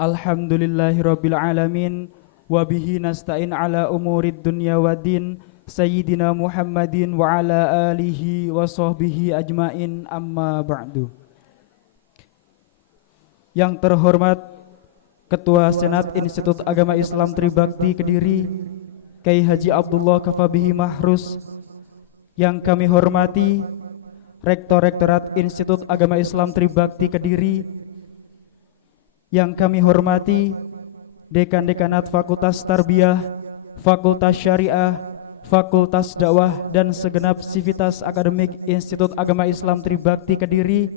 Alhamdulillahirabbil alamin wa bihi nasta'in ala umurid dunya waddin sayyidina Muhammadin wa ala alihi wa sahbihi ajmain amma ba'du. Yang terhormat Ketua Senat Institut Agama Islam Tribakti Kediri Kyai Haji Abdullah Kafabihi Mahrus, yang kami hormati Rektor-Rektorat Institut Agama Islam Tribakti Kediri, yang kami hormati Dekan-Dekanat Fakultas Tarbiyah, Fakultas Syariah, Fakultas Dakwah, dan segenap sivitas akademik Institut Agama Islam Tribakti Kediri,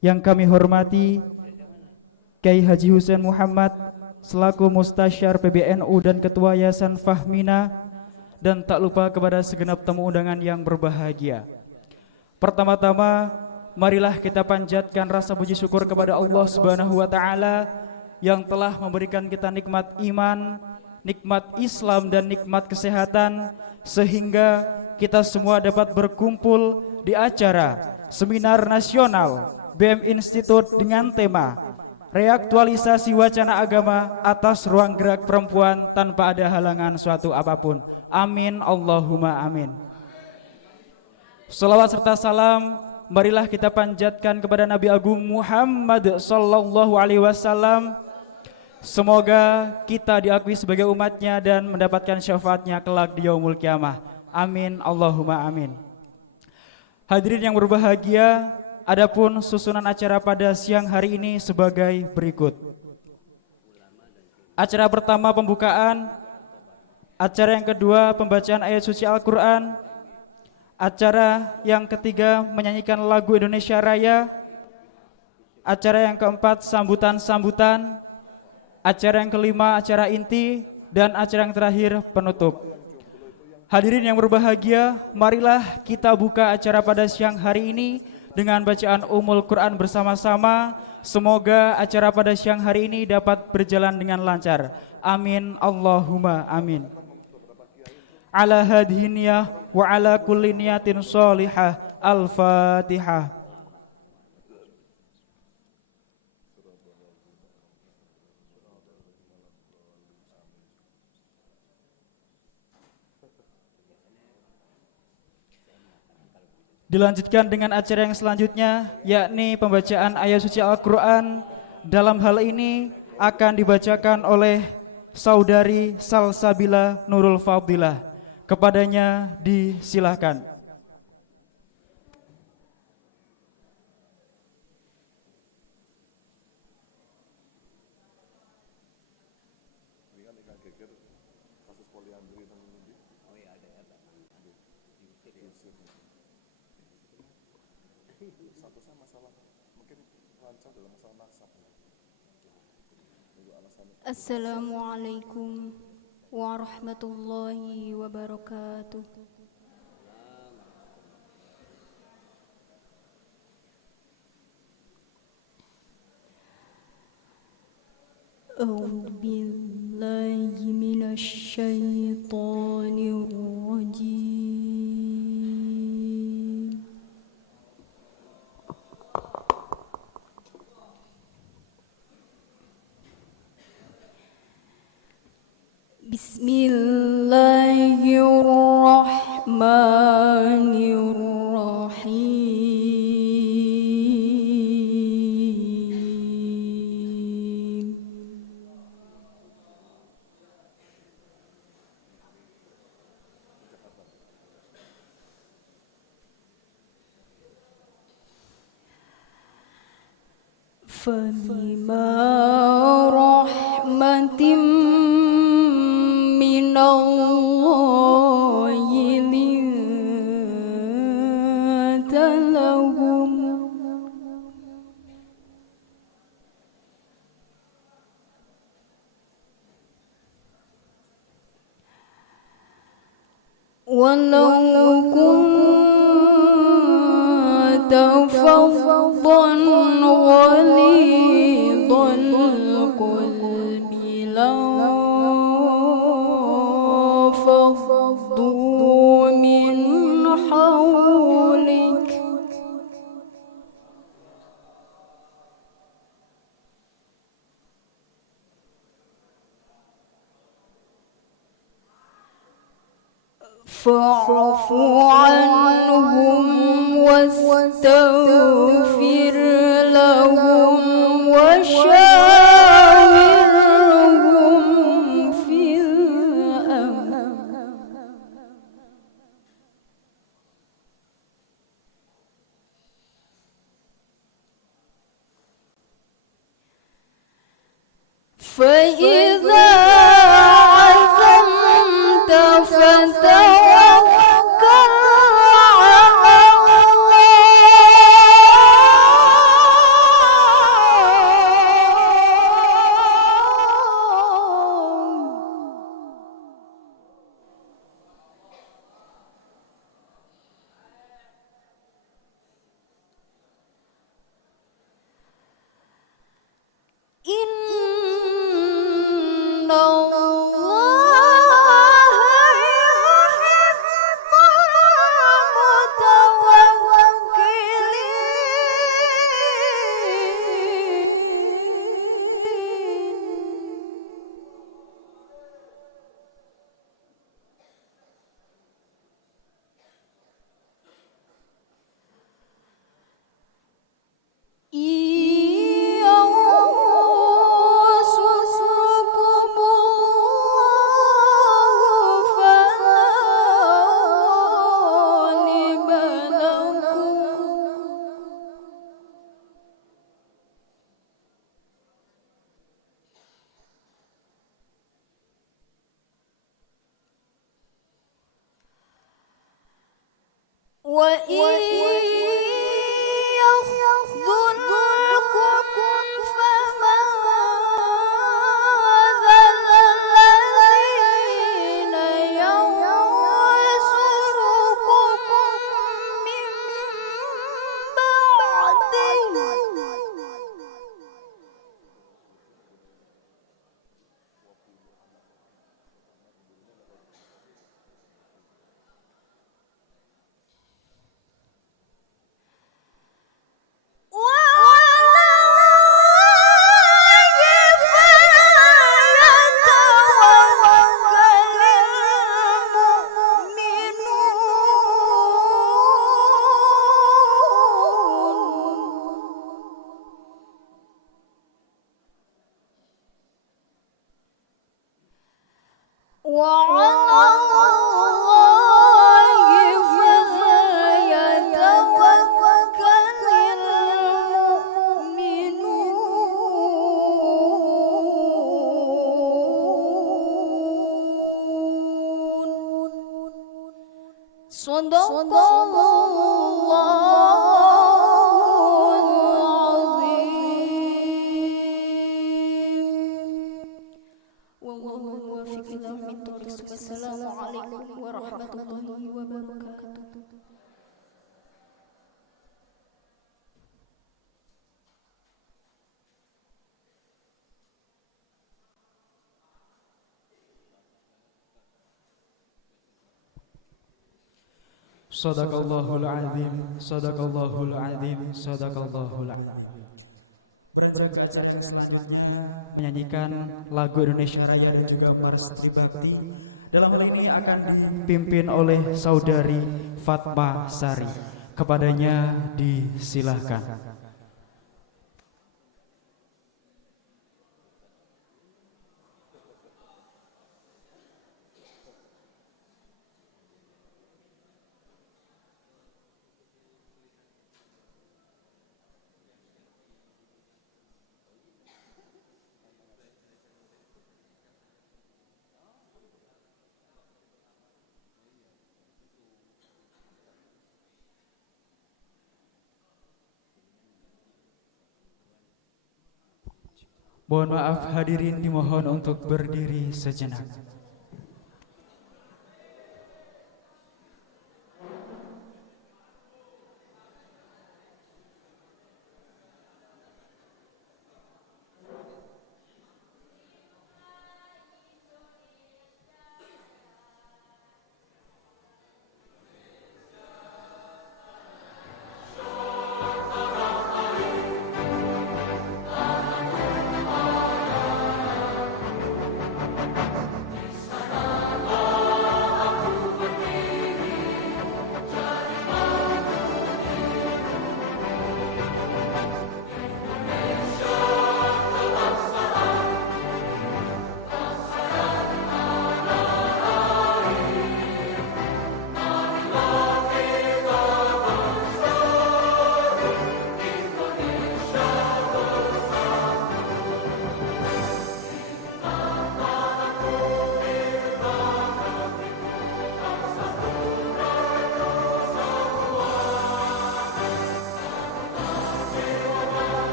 yang kami hormati Kyai Haji Husein Muhammad selaku Mustasyar PBNU dan Ketua Yayasan Fahmina, dan tak lupa kepada segenap tamu undangan yang berbahagia. Pertama-tama, marilah kita panjatkan rasa puji syukur kepada Allah Subhanahu wa taala yang telah memberikan kita nikmat iman, nikmat Islam, dan nikmat kesehatan, sehingga kita semua dapat berkumpul di acara Seminar Nasional BM Institute dengan tema Reaktualisasi Wacana Agama atas Ruang Gerak Perempuan tanpa ada halangan suatu apapun. Amin Allahumma amin. Salawat serta salam marilah kita panjatkan kepada Nabi Agung Muhammad sallallahu alaihi wasallam. Semoga kita diakui sebagai umatnya dan mendapatkan syafaatnya kelak di yaumul kiamah. Amin Allahumma amin. Hadirin yang berbahagia, adapun susunan acara pada siang hari ini sebagai berikut. Acara pertama pembukaan, acara yang kedua pembacaan ayat suci Al-Quran, acara yang ketiga menyanyikan lagu Indonesia Raya, acara yang keempat sambutan-sambutan, acara yang kelima acara inti, dan acara yang terakhir penutup. Hadirin yang berbahagia, marilah kita buka acara pada siang hari ini dengan bacaan Ummul Quran bersama-sama. Semoga acara pada siang hari ini dapat berjalan dengan lancar. Amin Allahumma amin. Ala hadhiniyah wa ala kulli niyatin sholihah. Al-Fatihah. Dilanjutkan dengan acara yang selanjutnya, yakni pembacaan ayat suci Al-Quran. Dalam hal ini akan dibacakan oleh Saudari Salsabila Nurul Fadilah. Kepadanya disilahkan. Assalamualaikum warahmatullahi wabarakatuh. A'udzu billahi minasy syaithanir rajim. Bismillahirrahmanirrahim. Fabima rahmatim minallahi linta lahum walau kunta faddan ghalidhal qalbi lanfaddu min hawlik فاعف عنهم واستغفر لهم وشاورهم في الأمر فإذا عزمت فتوكل على الله إن الله يحب المتوكلين ينصركم الله فلا غالب لكم وإن يخذلكم فما ذا الذين ينصركم من بعده وعلى الله فليتوكل المؤمنون صدق الله العظيم والله الموفق إلى الطريق والسلام عليكم ورحمة الله وبركاته Sadaqallahul azim, sadaqallahul azim, sadaqallahul azim. Beranjak ke acara selanjutnya menyanyikan lagu Indonesia Raya dan juga Mars Tribakti. Dalam hal ini akan dipimpin oleh saudari Fatma Sari. Kepadanya disilahkan. Mohon maaf hadirin dimohon untuk berdiri sejenak.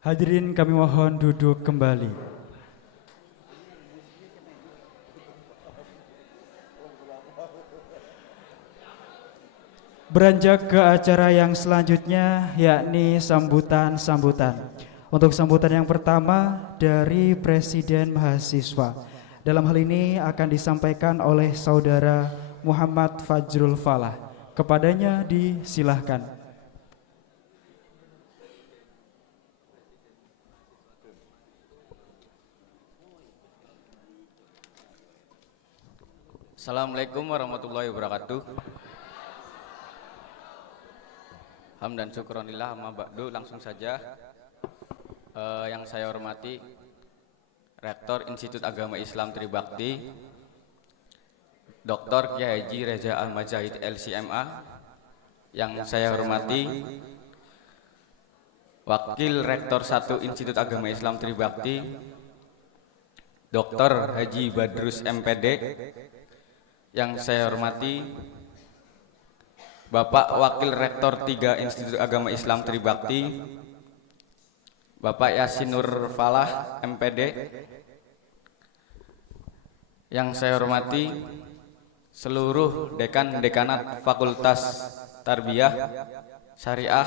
Hadirin kami mohon duduk kembali. Beranjak ke acara yang selanjutnya, yakni sambutan-sambutan. Untuk sambutan yang pertama dari Presiden Mahasiswa. Dalam hal ini akan disampaikan oleh Saudara Muhammad Fajrul Falah. Kepadanya disilahkan. Assalamualaikum warahmatullahi wabarakatuh. Hamdan syukronillah amma ba'du, langsung saja. Yang saya hormati Rektor Institut Agama Islam Tribakti Dr. Kiai Haji Reza Ahmad Zahid LCMA. Yang saya hormati Wakil Rektor 1 Institut Agama Islam Tribakti Dr. Haji Badrus MPD. Yang saya hormati Bapak Wakil Rektor 3 Institut Agama Islam Tribakti Bapak Yasin Nur Falah MPD. Yang saya hormati seluruh dekan-dekanat Fakultas Tarbiyah, Syariah,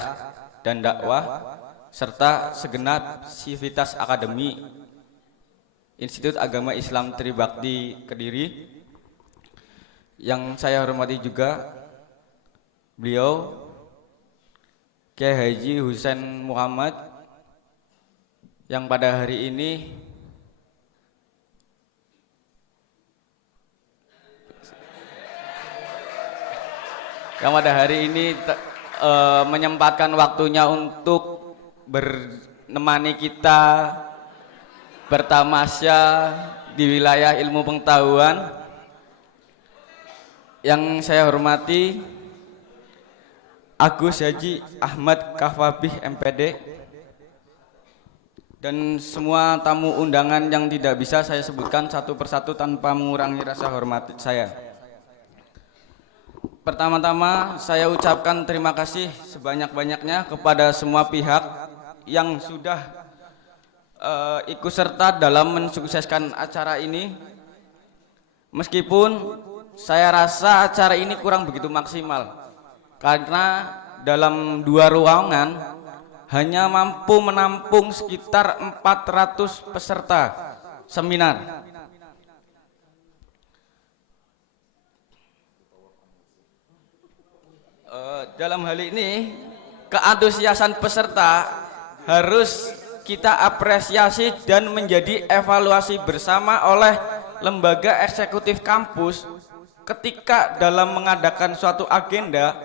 dan Dakwah serta segenap sivitas akademi Institut Agama Islam Tribakti Kediri. Yang saya hormati juga beliau Kiai Haji Husain Muhammad yang pada hari ini menyempatkan waktunya untuk menemani kita bertamasya di wilayah ilmu pengetahuan. Yang saya hormati Agus Haji Ahmad Kahfabih MPD dan semua tamu undangan yang tidak bisa saya sebutkan satu persatu tanpa mengurangi rasa hormat saya. Pertama-tama saya ucapkan terima kasih sebanyak-banyaknya kepada semua pihak yang sudah ikut serta dalam mensukseskan acara ini. Meskipun saya rasa acara ini kurang begitu maksimal karena dalam 2 ruangan hanya mampu menampung sekitar 400 peserta seminar. Dalam hal ini keantusiasan peserta harus kita apresiasi dan menjadi evaluasi bersama oleh lembaga eksekutif kampus. Ketika dalam mengadakan suatu agenda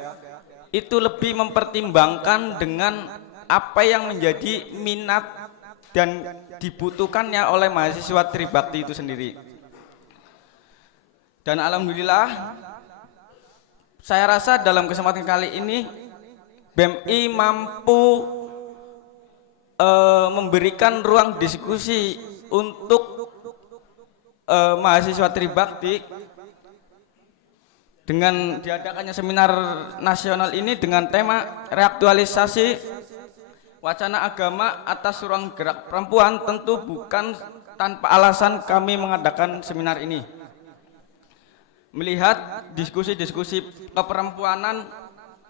itu lebih mempertimbangkan dengan apa yang menjadi minat dan dibutuhkannya oleh mahasiswa Tribakti itu sendiri. Dan alhamdulillah saya rasa dalam kesempatan kali ini BEMI mampu memberikan ruang diskusi untuk mahasiswa Tribakti dengan diadakannya seminar nasional ini dengan tema reaktualisasi wacana agama atas ruang gerak perempuan. Tentu bukan tanpa alasan kami mengadakan seminar ini. Melihat diskusi-diskusi keperempuanan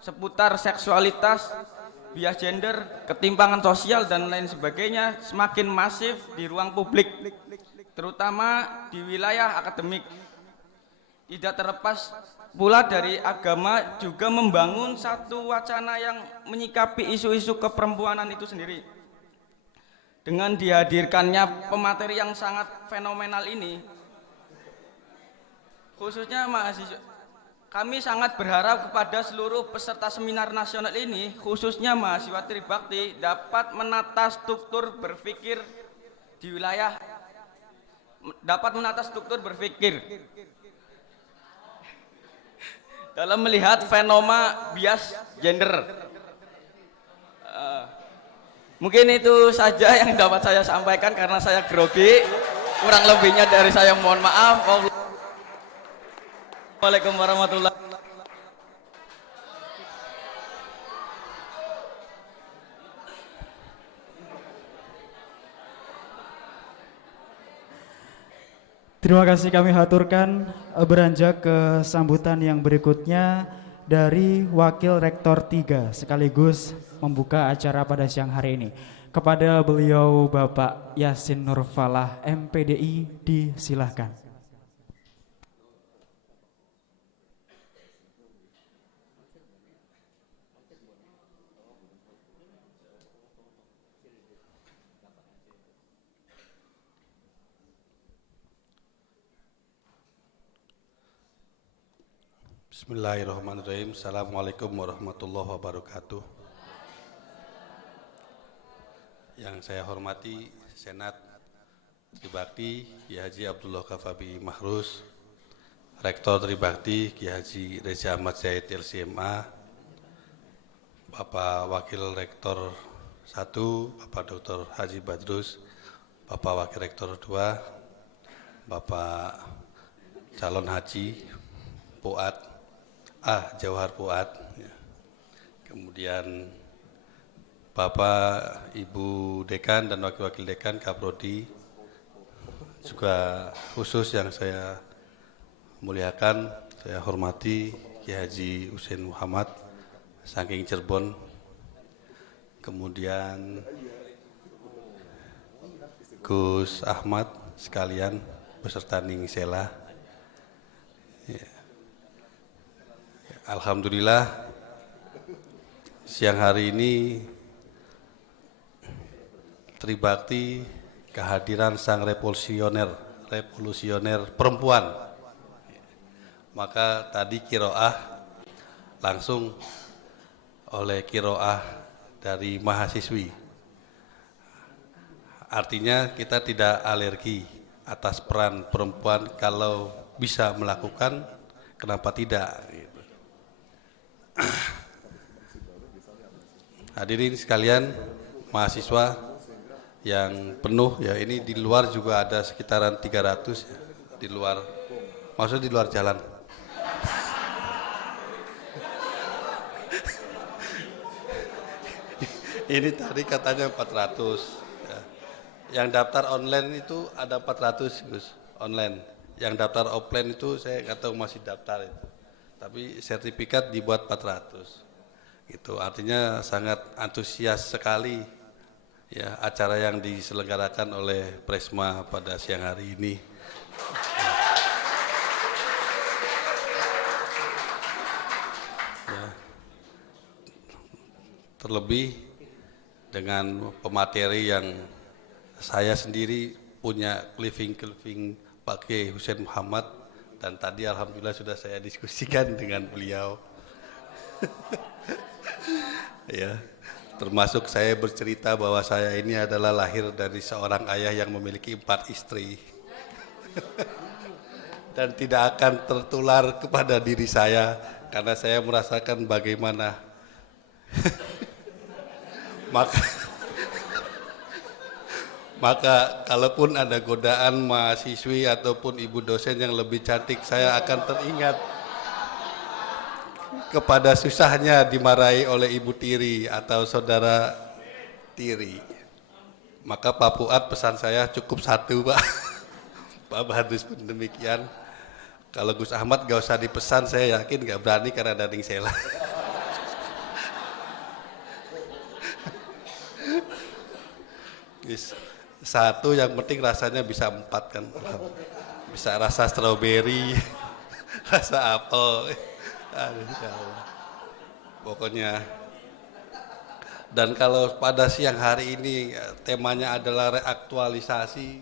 seputar seksualitas, bias gender, ketimpangan sosial dan lain sebagainya semakin masif di ruang publik, terutama di wilayah akademik. Tidak terlepas pula dari agama juga membangun satu wacana yang menyikapi isu-isu keperempuanan itu sendiri. Dengan dihadirkannya pemateri yang sangat fenomenal ini, khususnya mahasiswa, kami sangat berharap kepada seluruh peserta seminar nasional ini, khususnya mahasiswa Tribakti, dapat menata struktur berpikir di wilayah, dapat menata struktur berpikir dalam melihat fenomena bias gender. Mungkin itu saja yang dapat saya sampaikan karena saya grogi. Kurang lebihnya dari saya mohon maaf. Waalaikumsalam warahmatullahi wabarakatuh. Terima kasih kami haturkan. Beranjak ke sambutan yang berikutnya dari Wakil Rektor 3 sekaligus membuka acara pada siang hari ini. Kepada beliau Bapak Yasin Nurfalah MPDI disilahkan. Bismillahirrahmanirrahim. Assalamualaikum warahmatullahi wabarakatuh. Yang saya hormati Senat Tribakti Kiai Haji Abdullah Kafabi Mahrus, Rektor Tribakti Kiai Haji Reza Ahmad Zaid LCMA, Bapak Wakil Rektor 1 Bapak Dr. Haji Badrus, Bapak Wakil Rektor 2 Bapak Calon Haji Puat Jauhar Puat, kemudian Bapak Ibu Dekan dan Wakil-Wakil Dekan Kaprodi, juga khusus yang saya muliakan, saya hormati Kiai Haji Husein Muhammad saking Cirebon, kemudian Gus Ahmad sekalian beserta Ning Sela. Alhamdulillah siang hari ini Tribakti kehadiran sang revolusioner perempuan. Maka tadi kiroah langsung oleh kiroah dari mahasiswi. Artinya kita tidak alergi atas peran perempuan, kalau bisa melakukan kenapa tidak. Hadirin sekalian, mahasiswa yang penuh ya, ini di luar juga ada sekitaran 300 ya, di luar, maksudnya di luar jalan. Ini tadi katanya 400 ya. Yang daftar online itu ada 400 Gus, online. Yang daftar offline itu saya nggak tahu masih daftar itu. Tapi sertifikat dibuat 400. Itu artinya sangat antusias sekali ya acara yang diselenggarakan oleh Presma pada siang hari ini. Ya. Terlebih dengan pemateri yang saya sendiri punya clipping Pak Kiai Husein Muhammad, dan tadi alhamdulillah sudah saya diskusikan dengan beliau. Ya, termasuk saya bercerita bahwa saya ini adalah lahir dari seorang ayah yang memiliki 4 istri. Dan tidak akan tertular kepada diri saya karena saya merasakan bagaimana maka kalaupun ada godaan mahasiswi ataupun ibu dosen yang lebih cantik, saya akan teringat kepada susahnya dimarahi oleh ibu tiri atau saudara tiri. Maka Pak Fuad pesan saya cukup 1 Pak. Pak Badrus pun demikian. Kalau Gus Ahmad gak usah dipesan, saya yakin gak berani karena ada Ning Sela. Satu yang penting rasanya bisa 4 kan, bisa rasa stroberi, rasa apel, pokoknya. Dan kalau pada siang hari ini temanya adalah reaktualisasi,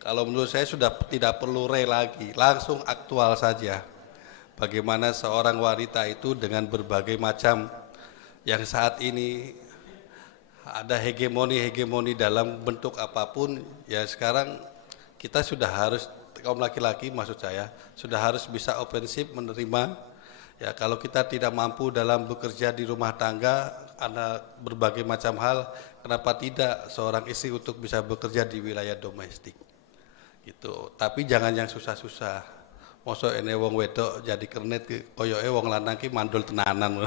kalau menurut saya sudah tidak perlu lagi, langsung aktual saja. Bagaimana seorang wanita itu dengan berbagai macam yang saat ini ada hegemoni dalam bentuk apapun, ya sekarang kita sudah harus, kaum laki-laki maksud saya, sudah harus bisa ofensif menerima. Ya kalau kita tidak mampu dalam bekerja di rumah tangga, ada berbagai macam hal, kenapa tidak seorang istri untuk bisa bekerja di wilayah domestik gitu. Tapi jangan yang susah-susah. Mosok ene wong wedok jadi kernet koyoke wong lanang ki mandul tenanan.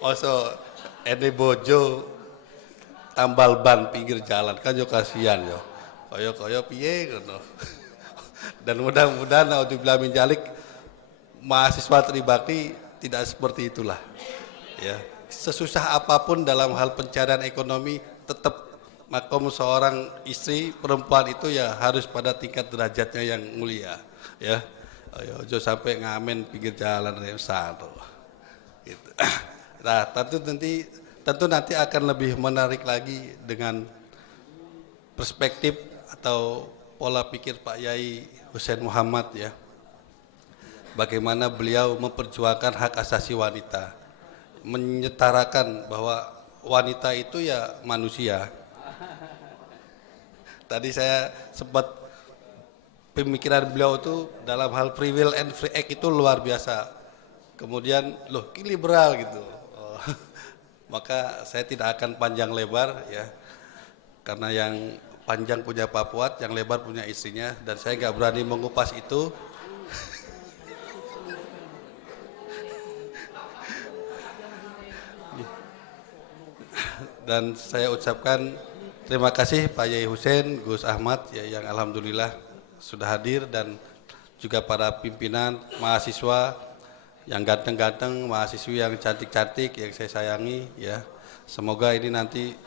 Oso ene bojo tambal ban pinggir jalan kan yo kasihan yo. Koyo piye ngono. Dan mudah-mudahan naudzubillah min dzalik mahasiswa Tribakti tidak seperti itulah. Ya, sesusah apapun dalam hal pencarian ekonomi tetap makom seorang istri perempuan itu ya harus pada tingkat derajatnya yang mulia, ya. Ayo sampai ngamen pinggir jalan yang satu. Gitu. Nah, tentu nanti akan lebih menarik lagi dengan perspektif atau pola pikir Pak Yai Husein Muhammad ya. Bagaimana beliau memperjuangkan hak asasi wanita, menyetarakan bahwa wanita itu ya manusia. Tadi saya sempat pemikiran beliau itu dalam hal free will and free act itu luar biasa. Kemudian loh ini liberal gitu. Maka saya tidak akan panjang lebar ya. Karena yang panjang punya Pak Fuad, yang lebar punya istrinya dan saya nggak berani mengupas itu. Dan saya ucapkan terima kasih Pak Yai Husein, Gus Ahmad ya, yang alhamdulillah sudah hadir dan juga para pimpinan mahasiswa yang ganteng-ganteng, mahasiswi yang cantik-cantik yang saya sayangi ya. Semoga ini nanti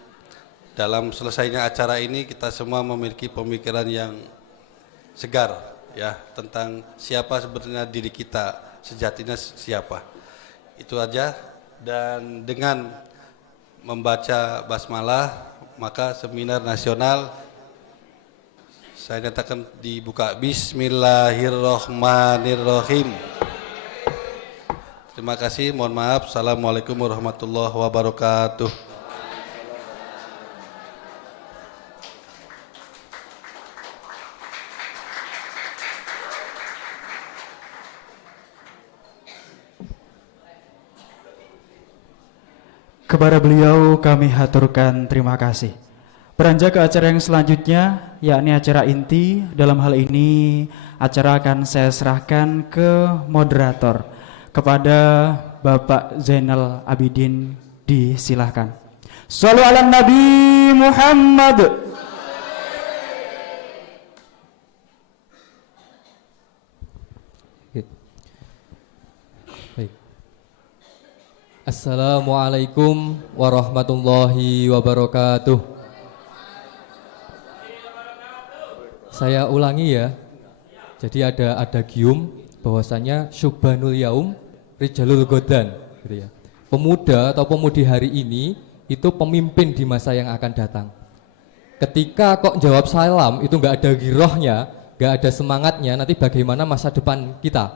dalam selesainya acara ini kita semua memiliki pemikiran yang segar ya tentang siapa sebenarnya diri kita, sejatinya siapa. Itu aja, dan dengan membaca basmalah maka seminar nasional saya nyatakan dibuka. Bismillahirrahmanirrahim. Terima kasih, mohon maaf. Assalamualaikum warahmatullahi wabarakatuh. Kepada beliau kami haturkan terima kasih. Beranjak ke acara yang selanjutnya, yakni acara inti. Dalam hal ini, acara akan saya serahkan ke moderator. Kepada Bapak Zainal Abidin, disilahkan. Shallu ala Nabi Muhammad. Assalamualaikum warahmatullahi wabarakatuh. Saya ulangi ya. Jadi ada adagium bahwasanya Syubhanul Yaum Rijalul Godan gitu ya. Pemuda atau pemudi hari ini itu pemimpin di masa yang akan datang. Ketika kok jawab salam itu nggak ada girohnya, nggak ada semangatnya, nanti bagaimana masa depan kita?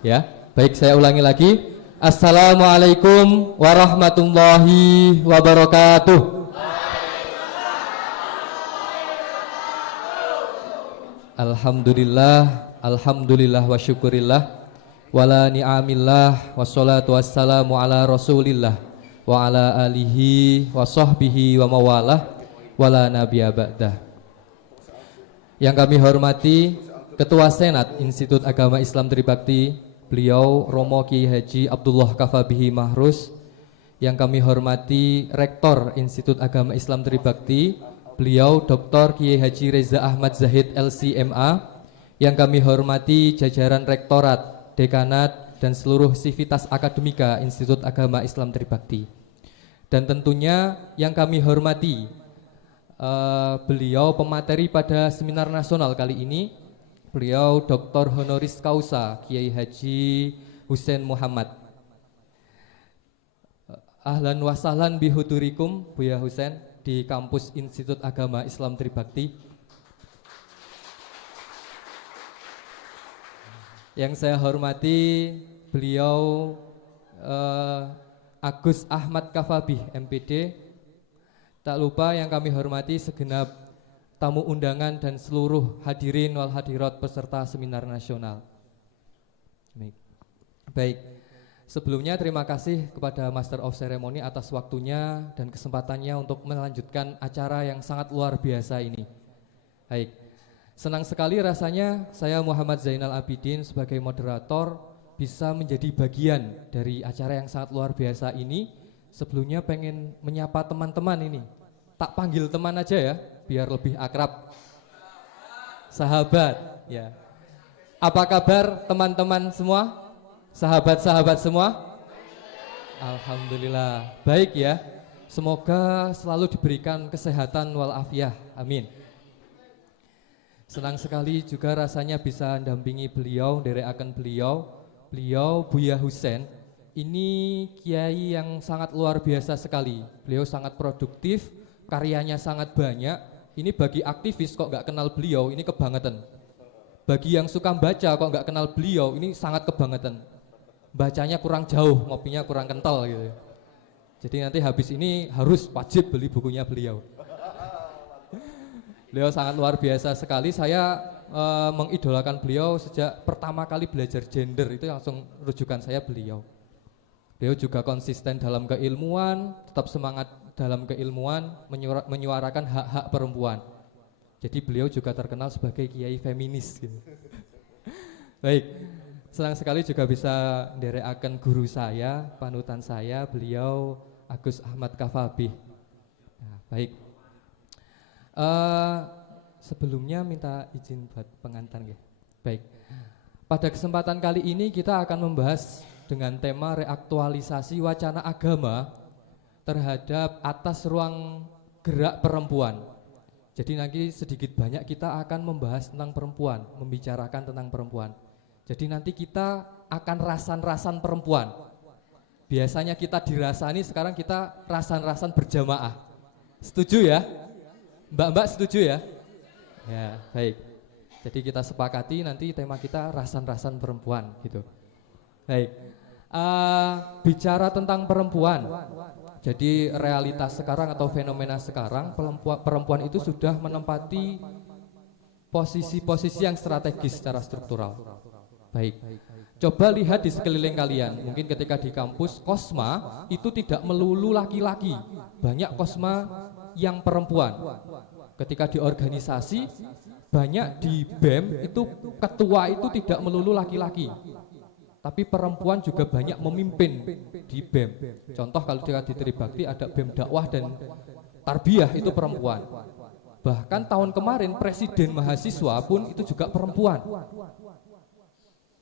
Ya, baik, saya ulangi lagi. Assalamualaikum warahmatullahi wabarakatuh. Alhamdulillah wa syukurillah wala ni'amillah wassalatu wassalamu ala rasulillah wa ala alihi wa sahbihi wa mawalah wala nabiyya ba'dah. Yang kami hormati Ketua Senat Institut Agama Islam Tribakti, beliau Romo Kiai Haji Abdullah Kafabihi Mahrus. Yang kami hormati Rektor Institut Agama Islam Tribakti, beliau Dr. Kiai Haji Reza Ahmad Zahid LCMA. Yang kami hormati jajaran Rektorat, Dekanat, dan seluruh sivitas akademika Institut Agama Islam Tribakti. Dan tentunya yang kami hormati beliau pemateri pada seminar nasional kali ini, beliau Dr. Honoris Causa Kiai Haji Husein Muhammad. Ahlan wa sahlan bihudurikum Buya Husein di kampus Institut Agama Islam Tribakti. Yang saya hormati beliau Agus Ahmad Kafabih MPD. Tak lupa yang kami hormati segenap tamu undangan dan seluruh hadirin wal hadirat peserta seminar nasional. Baik, sebelumnya terima kasih kepada Master of Ceremony atas waktunya dan kesempatannya untuk melanjutkan acara yang sangat luar biasa ini. Baik, senang sekali rasanya saya Muhammad Zainal Abidin sebagai moderator bisa menjadi bagian dari acara yang sangat luar biasa ini. Sebelumnya pengen menyapa teman-teman ini, tak panggil teman aja ya, biar lebih akrab. Sahabat, ya. Apa kabar teman-teman semua? Sahabat-sahabat semua? Alhamdulillah, baik ya. Semoga selalu diberikan kesehatan walafiat, amin. Senang sekali juga rasanya bisa mendampingi beliau, derekaken beliau Buya Husein. Ini kiai yang sangat luar biasa sekali. Beliau sangat produktif, karyanya sangat banyak. Ini bagi aktivis kok nggak kenal beliau, ini kebangetan. Bagi yang suka baca kok nggak kenal beliau, ini sangat kebangetan. Bacanya kurang jauh, ngopinya kurang kental gitu. Jadi nanti habis ini harus wajib beli bukunya beliau. Beliau sangat luar biasa sekali. Saya mengidolakan beliau sejak pertama kali belajar gender, itu langsung rujukan saya beliau. Beliau juga konsisten dalam keilmuan, tetap semangat dalam keilmuan, menyuarakan hak-hak perempuan. Jadi beliau juga terkenal sebagai kiai feminis gitu. Baik, senang sekali juga bisa nderekaken guru saya, panutan saya, beliau Agus Ahmad Kafabih. Nah, baik. Sebelumnya minta izin buat pengantar ya. Baik. Pada kesempatan kali ini kita akan membahas dengan tema reaktualisasi wacana agama terhadap atas ruang gerak perempuan. Jadi nanti sedikit banyak kita akan membahas tentang perempuan, membicarakan tentang perempuan. Jadi nanti kita akan rasan-rasan perempuan. Biasanya kita dirasani, sekarang kita rasan-rasan berjamaah. Setuju ya? Mbak-mbak setuju ya? Ya, baik. Jadi kita sepakati nanti tema kita rasan-rasan perempuan gitu. Baik. Bicara tentang perempuan. Jadi realitas sekarang atau fenomena sekarang, perempuan itu sudah menempati posisi-posisi yang strategis secara struktural. Baik. Coba lihat di sekeliling kalian. Mungkin ketika di kampus Kosma itu tidak melulu laki-laki. Banyak Kosma yang perempuan. Ketika di organisasi, banyak di BEM itu ketua itu tidak melulu laki-laki, tapi perempuan juga banyak memimpin di BEM. Contoh kalau di Tribakti ada BEM dakwah dan tarbiyah itu perempuan. Bahkan tahun kemarin presiden mahasiswa pun itu juga perempuan.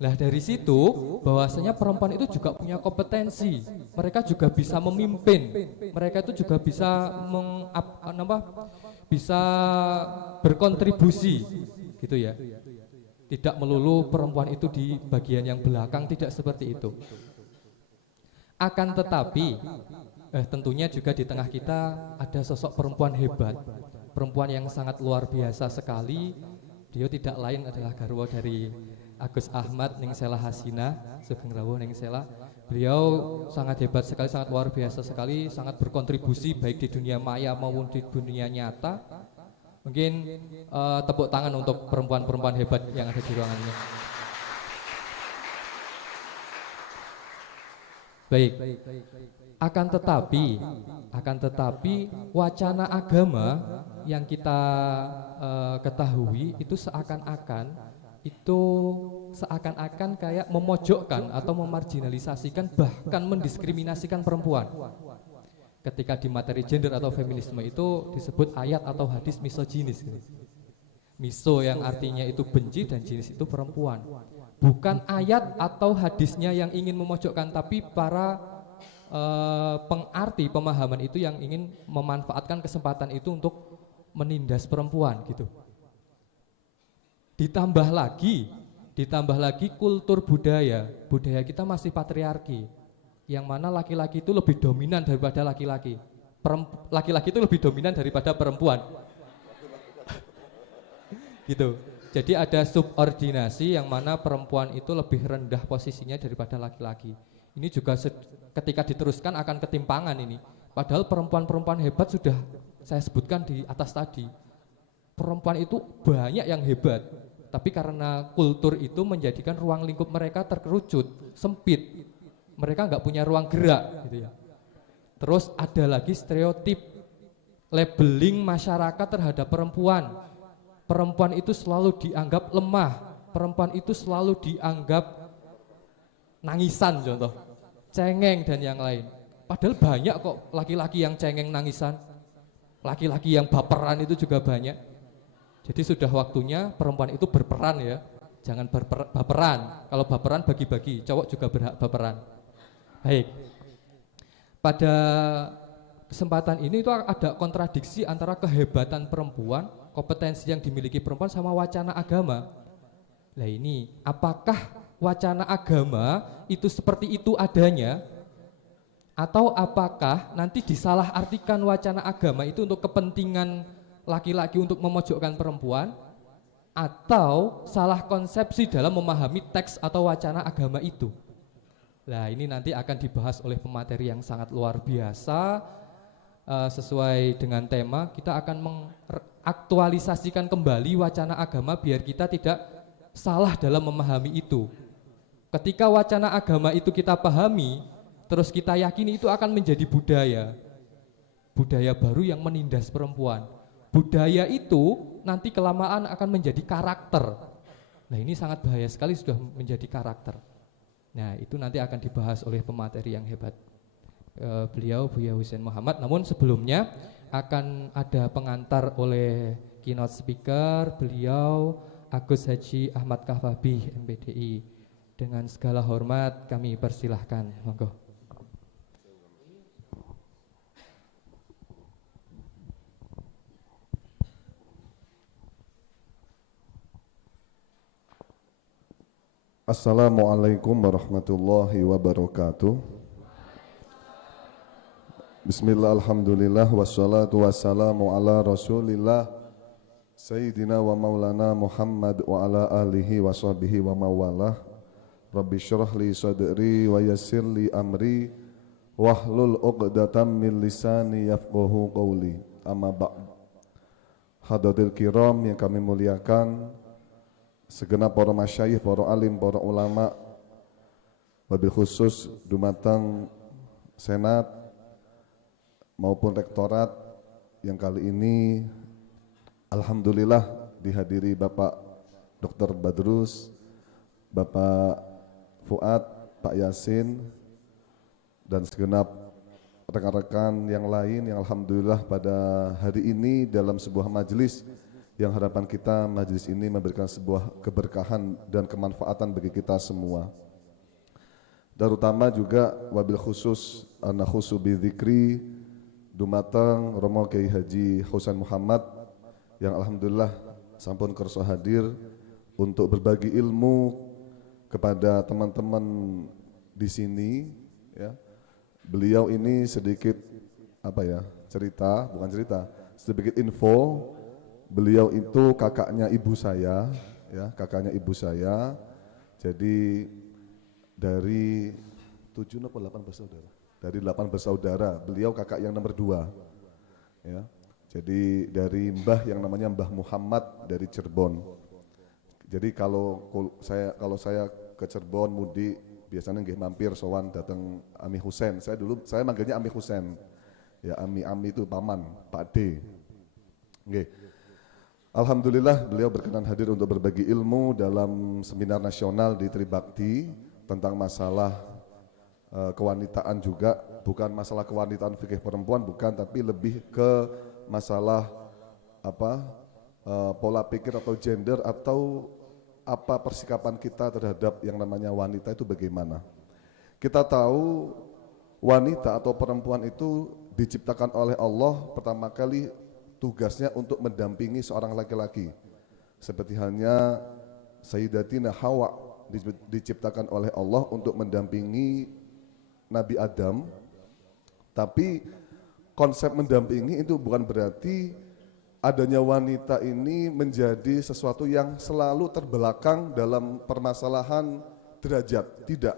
Nah dari situ bahwasanya perempuan itu juga punya kompetensi, mereka juga bisa memimpin, mereka itu juga bisa bisa berkontribusi gitu ya. Tidak melulu perempuan itu di bagian yang belakang, tidak seperti itu. Akan tetapi tentunya juga di tengah kita ada sosok perempuan hebat, perempuan yang sangat luar biasa sekali. Dia tidak lain adalah garwa dari Agus Ahmad ning Sela Hasina, Sugeng Rawuh ning Sela. Beliau sangat hebat sekali, sangat luar biasa sekali, sangat berkontribusi baik di dunia maya maupun di dunia nyata. Mungkin tepuk tangan untuk perempuan-perempuan hebat yang ada di ruangan ini. Baik. Akan tetapi wacana agama yang kita ketahui itu seakan-akan kayak memojokkan atau memarginalisasikan, bahkan mendiskriminasikan perempuan. Ketika di materi gender atau feminisme itu disebut ayat atau hadis misoginis. Miso yang artinya itu benci dan jinis itu perempuan. Bukan ayat atau hadisnya yang ingin memojokkan, tapi para pengarti pemahaman itu yang ingin memanfaatkan kesempatan itu untuk menindas perempuan gitu. Ditambah lagi kultur budaya kita masih patriarki, yang mana laki-laki itu lebih dominan daripada laki-laki. Laki-laki itu lebih dominan daripada perempuan. Gitu. Jadi ada subordinasi yang mana perempuan itu lebih rendah posisinya daripada laki-laki. Ini juga ketika diteruskan akan ketimpangan ini. Padahal perempuan-perempuan hebat sudah saya sebutkan di atas tadi. Perempuan itu banyak yang hebat, tapi karena kultur itu menjadikan ruang lingkup mereka terkerucut, sempit. Mereka nggak punya ruang gerak gitu ya. Terus ada lagi stereotip labeling masyarakat terhadap perempuan. Perempuan itu selalu dianggap lemah, perempuan itu selalu dianggap nangisan contoh, cengeng dan yang lain. Padahal banyak kok laki-laki yang cengeng nangisan. laki-laki yang baperan itu juga banyak. Jadi sudah waktunya perempuan itu berperan ya, jangan baperan. Kalau baperan bagi-bagi, cowok juga berhak baperan. Baik, pada kesempatan ini itu ada kontradiksi antara kehebatan perempuan, kompetensi yang dimiliki perempuan sama wacana agama. Nah ini, apakah wacana agama itu seperti itu adanya, atau apakah nanti disalahartikan wacana agama itu untuk kepentingan laki-laki untuk memojokkan perempuan, atau salah konsepsi dalam memahami teks atau wacana agama itu. Nah ini nanti akan dibahas oleh pemateri yang sangat luar biasa. Sesuai dengan tema, kita akan mengaktualisasikan kembali wacana agama biar kita tidak salah dalam memahami itu. Ketika wacana agama itu kita pahami, terus kita yakini, itu akan menjadi budaya baru yang menindas perempuan. Budaya itu nanti kelamaan akan menjadi karakter. Nah ini sangat bahaya sekali sudah menjadi karakter. Nah itu nanti akan dibahas oleh pemateri yang hebat, beliau Buya Husein Muhammad. Namun sebelumnya akan ada pengantar oleh keynote speaker, beliau Agus Haji Ahmad Kahfabi MPDI. Dengan segala hormat kami persilahkan, monggo. Assalamualaikum warahmatullahi wabarakatuh. Bismillah, alhamdulillah, wassalatu wassalamu ala rasulillah Sayyidina wa maulana Muhammad wa ala alihi wa sahbihi wa mawalah. Rabbi syrah li sadri wa yassir li amri wahlul uqdatam min lisani yafqahu qawli. Amma ba'd. Hadirin kiram yang kami muliakan, segenap para masyayikh, para alim, para ulama, wabil khusus dumateng senat maupun rektorat yang kali ini alhamdulillah dihadiri Bapak Dr. Badrus, Bapak Fuad, Pak Yasin, dan segenap rekan-rekan yang lain yang alhamdulillah pada hari ini dalam sebuah majelis yang harapan kita majelis ini memberikan sebuah keberkahan dan kemanfaatan bagi kita semua. Terutama juga wabil khusus ana khusu bidzikri dumateng Romo Kiai Haji Husein Muhammad yang alhamdulillah sampun kersa hadir untuk berbagi ilmu kepada teman-teman di sini ya. Beliau ini sedikit sedikit info. Beliau itu kakaknya ibu saya, ya, kakaknya ibu saya. Jadi dari 7 atau 8 bersaudara. Dari 8 bersaudara, beliau kakak yang nomor 2. Ya. Jadi dari mbah yang namanya Mbah Muhammad dari Cirebon. Jadi kalau saya ke Cirebon mudik biasanya nggih mampir sowan datang Ami Husein. Saya manggilnya Ami Husein. Ya, Ami itu paman, Pak D. Nggih. Alhamdulillah beliau berkenan hadir untuk berbagi ilmu dalam seminar nasional di Tribakti tentang masalah kewanitaan juga, bukan masalah kewanitaan fikih perempuan, bukan, tapi lebih ke masalah pola pikir atau gender atau apa persikapan kita terhadap yang namanya wanita itu bagaimana. Kita tahu wanita atau perempuan itu diciptakan oleh Allah pertama kali tugasnya untuk mendampingi seorang laki-laki. Seperti halnya Sayyidatina Hawa diciptakan oleh Allah untuk mendampingi Nabi Adam. Tapi konsep mendampingi itu bukan berarti adanya wanita ini menjadi sesuatu yang selalu terbelakang dalam permasalahan derajat. Tidak.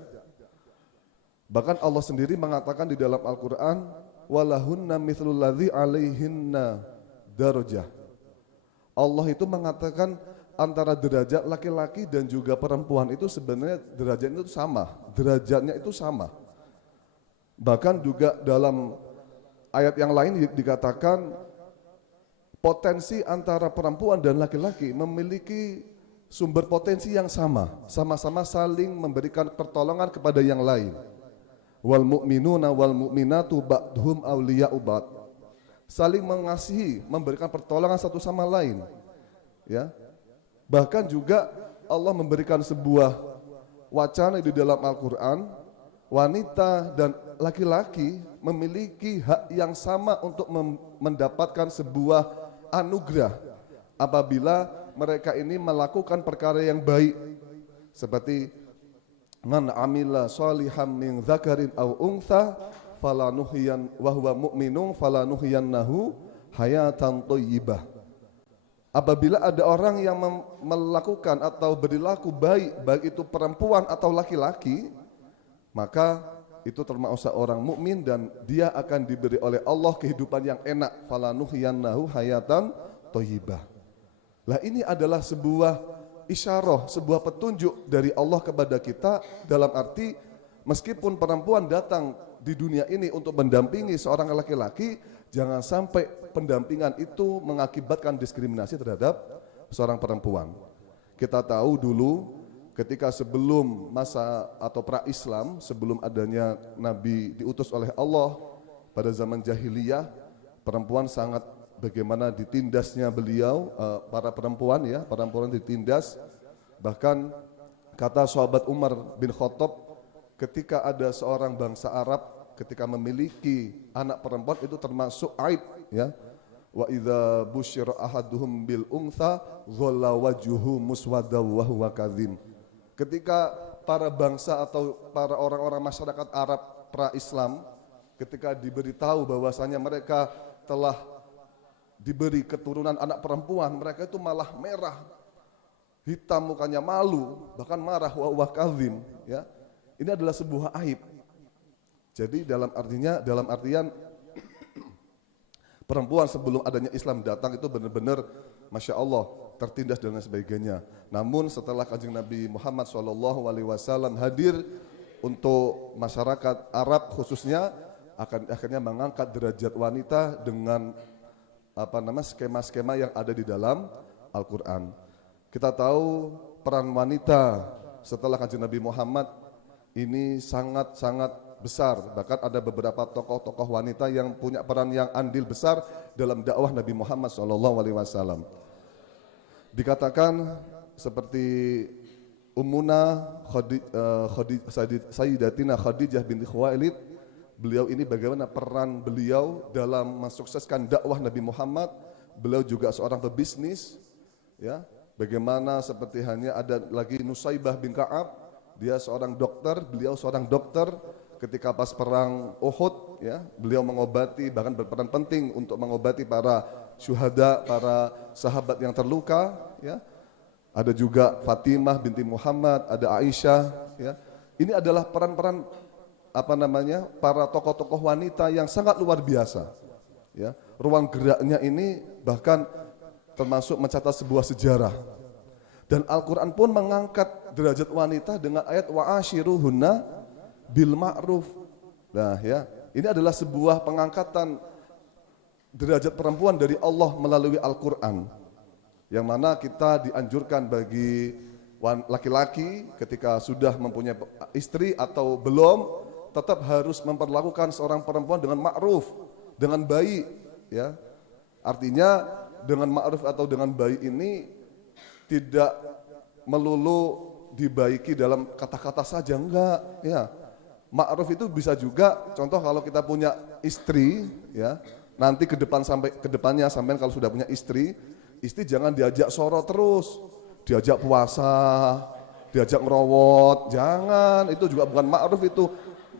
Bahkan Allah sendiri mengatakan di dalam Al-Quran, walahunna mithlul ladzi alaihinna darajah. Allah itu mengatakan antara derajat laki-laki dan juga perempuan itu sebenarnya derajatnya itu sama, derajatnya itu sama. Bahkan juga dalam ayat yang lain dikatakan potensi antara perempuan dan laki-laki memiliki sumber potensi yang sama, sama-sama saling memberikan pertolongan kepada yang lain. Wal mu'minuna wal mu'minatu ba'duhum awliya'u ba'd. saling mengasihi, memberikan pertolongan satu sama lain. Ya. Bahkan juga Allah memberikan sebuah wacana di dalam Al-Quran, wanita dan laki-laki memiliki hak yang sama untuk mendapatkan sebuah anugerah apabila mereka ini melakukan perkara yang baik, seperti man amila shalihan min dzakarin aw untha falanuhyan wa huwa mu'minun falanuhyannahu hayatan thayyibah. Apabila ada orang yang melakukan atau berlaku baik itu perempuan atau laki-laki, maka itu termasuk seorang mukmin dan dia akan diberi oleh Allah kehidupan yang enak. Falanuhyannahu hayatan thayyibah. Lah ini adalah sebuah isyarah, sebuah petunjuk dari Allah kepada kita, dalam arti meskipun perempuan datang di dunia ini untuk mendampingi seorang laki-laki, jangan sampai pendampingan itu mengakibatkan diskriminasi terhadap seorang perempuan. Kita tahu dulu ketika sebelum masa atau pra-Islam, sebelum adanya Nabi diutus oleh Allah pada zaman jahiliyah, perempuan sangat bagaimana ditindasnya beliau, para perempuan ya, perempuan ditindas. Bahkan kata sahabat Umar bin Khattab, ketika ada seorang bangsa Arab ketika memiliki anak perempuan itu termasuk aib ya. Wa idza busyira ahaduhum bil untha dhalla wajhuhu muswadda wa huwa kadzim. Ketika para bangsa atau para orang-orang masyarakat Arab pra-Islam ketika diberitahu bahwasanya mereka telah diberi keturunan anak perempuan, mereka itu malah merah, hitam mukanya, malu, bahkan marah, wa huwa kadzim ya. Ini adalah sebuah aib. Jadi dalam artian perempuan sebelum adanya Islam datang itu benar-benar Masya Allah tertindas dan sebagainya. Namun setelah Kanjeng Nabi Muhammad SAW hadir untuk masyarakat Arab khususnya, akhirnya mengangkat derajat wanita dengan skema-skema yang ada di dalam Al-Quran. Kita tahu peran wanita setelah Kanjeng Nabi Muhammad ini sangat-sangat besar. Bahkan ada beberapa tokoh-tokoh wanita yang punya peran yang andil besar dalam dakwah Nabi Muhammad SAW. Dikatakan seperti Ummuna Sayyidatina Khadijah binti Khuwailid, beliau ini bagaimana peran beliau dalam mensukseskan dakwah Nabi Muhammad. Beliau juga seorang pebisnis ya. Bagaimana seperti hanya ada lagi Nusaybah bin Ka'ab, dia seorang dokter, beliau seorang dokter. Ketika pas perang Uhud ya, beliau mengobati, bahkan berperan penting untuk mengobati para syuhada, para sahabat yang terluka ya. Ada juga Fatimah binti Muhammad, ada Aisyah ya. Ini adalah peran-peran para tokoh-tokoh wanita yang sangat luar biasa ya. Ruang geraknya ini bahkan termasuk mencatat sebuah sejarah. Dan Al-Quran pun mengangkat derajat wanita dengan ayat wa'ashiruhunna bil ma'ruf. Nah ya, ini adalah sebuah pengangkatan derajat perempuan dari Allah melalui Al-Quran, yang mana kita dianjurkan bagi laki-laki ketika sudah mempunyai istri atau belum, tetap harus memperlakukan seorang perempuan dengan ma'ruf, dengan baik ya. Artinya dengan ma'ruf atau dengan baik ini tidak melulu dibaiki dalam kata-kata saja, enggak ya. Ma'ruf itu bisa juga, contoh kalau kita punya istri ya, nanti ke depannya sampai kalau sudah punya istri jangan diajak soro terus, diajak puasa, diajak ngerowot, jangan, itu juga bukan ma'ruf itu.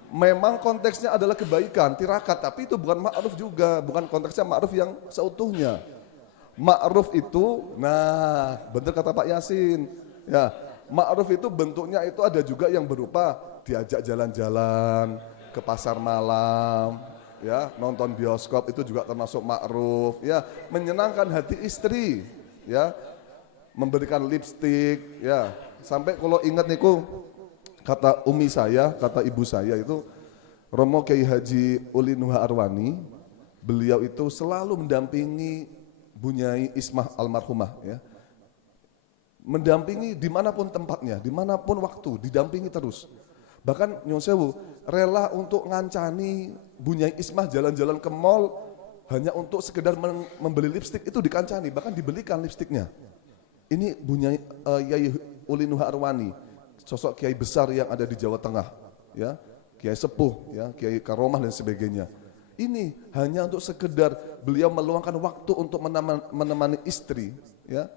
Memang konteksnya adalah kebaikan, tirakat, tapi itu bukan ma'ruf juga, bukan konteksnya ma'ruf yang seutuhnya. Ma'ruf itu, nah benar kata Pak Yasin ya, ma'ruf itu bentuknya itu ada juga yang berupa diajak jalan-jalan ke pasar malam ya, nonton bioskop, itu juga termasuk ma'ruf ya, menyenangkan hati istri ya, memberikan lipstik ya. Sampai kalau ingat niku kata umi saya, kata ibu saya itu, Romo Kiai Haji Uli Nuha Arwani, beliau itu selalu mendampingi Bunyai Ismah almarhumah ya, mendampingi dimanapun tempatnya, dimanapun waktu, didampingi terus. Bahkan Nyon Sewu rela untuk ngancani Bunyai Ismah jalan-jalan ke mall, hanya untuk sekedar membeli lipstik itu dikancani, bahkan dibelikan lipstiknya. Ini punya Yai Uli Nuha Arwani, sosok kiai besar yang ada di Jawa Tengah, ya, kiai sepuh, ya, kiai karomah dan sebagainya. Ini hanya untuk sekedar beliau meluangkan waktu untuk menemani istri, ya.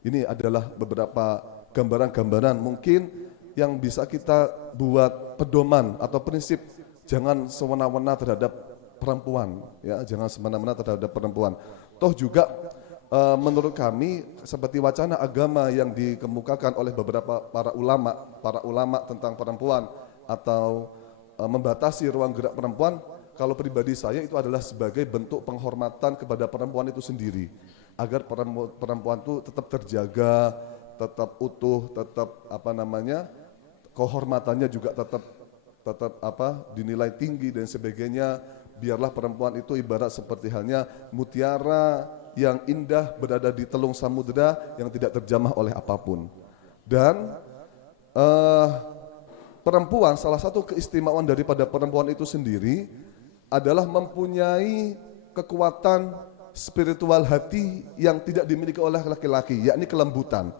Ini adalah beberapa gambaran-gambaran mungkin yang bisa kita buat pedoman atau prinsip, jangan semena-mena terhadap perempuan, ya, jangan semena-mena terhadap perempuan. Toh juga menurut kami seperti wacana agama yang dikemukakan oleh beberapa para ulama tentang perempuan atau membatasi ruang gerak perempuan, kalau pribadi saya itu adalah sebagai bentuk penghormatan kepada perempuan itu sendiri, agar perempuan itu tetap terjaga, tetap utuh, tetap kehormatannya juga tetap dinilai tinggi dan sebagainya. Biarlah perempuan itu ibarat seperti halnya mutiara yang indah berada di telung samudera yang tidak terjamah oleh apapun. Dan perempuan, salah satu keistimewaan daripada perempuan itu sendiri adalah mempunyai kekuatan spiritual hati yang tidak dimiliki oleh laki-laki, yakni kelembutan.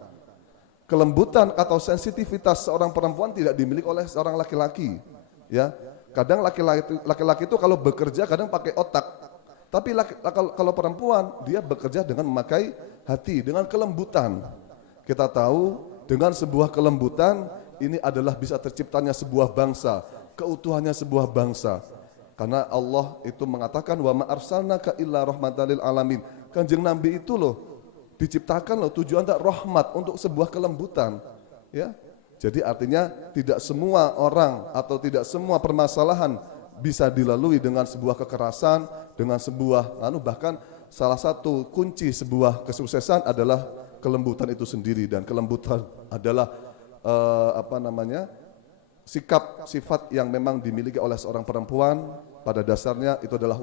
Kelembutan atau sensitivitas seorang perempuan tidak dimiliki oleh seorang laki-laki, ya. Kadang laki-laki itu kalau bekerja kadang pakai otak, tapi kalau perempuan dia bekerja dengan memakai hati, dengan kelembutan. Kita tahu dengan sebuah kelembutan ini adalah bisa terciptanya sebuah bangsa, keutuhannya sebuah bangsa. Karena Allah itu mengatakan wa ma arsalnaka illa rahmatan lil alamin. Kanjeng Nabi itu loh diciptakan loh tujuan tak rahmat untuk sebuah kelembutan, ya. Jadi artinya tidak semua orang atau tidak semua permasalahan bisa dilalui dengan sebuah kekerasan, dengan sebuah bahkan salah satu kunci sebuah kesuksesan adalah kelembutan itu sendiri, dan kelembutan adalah sikap sifat yang memang dimiliki oleh seorang perempuan. Pada dasarnya itu adalah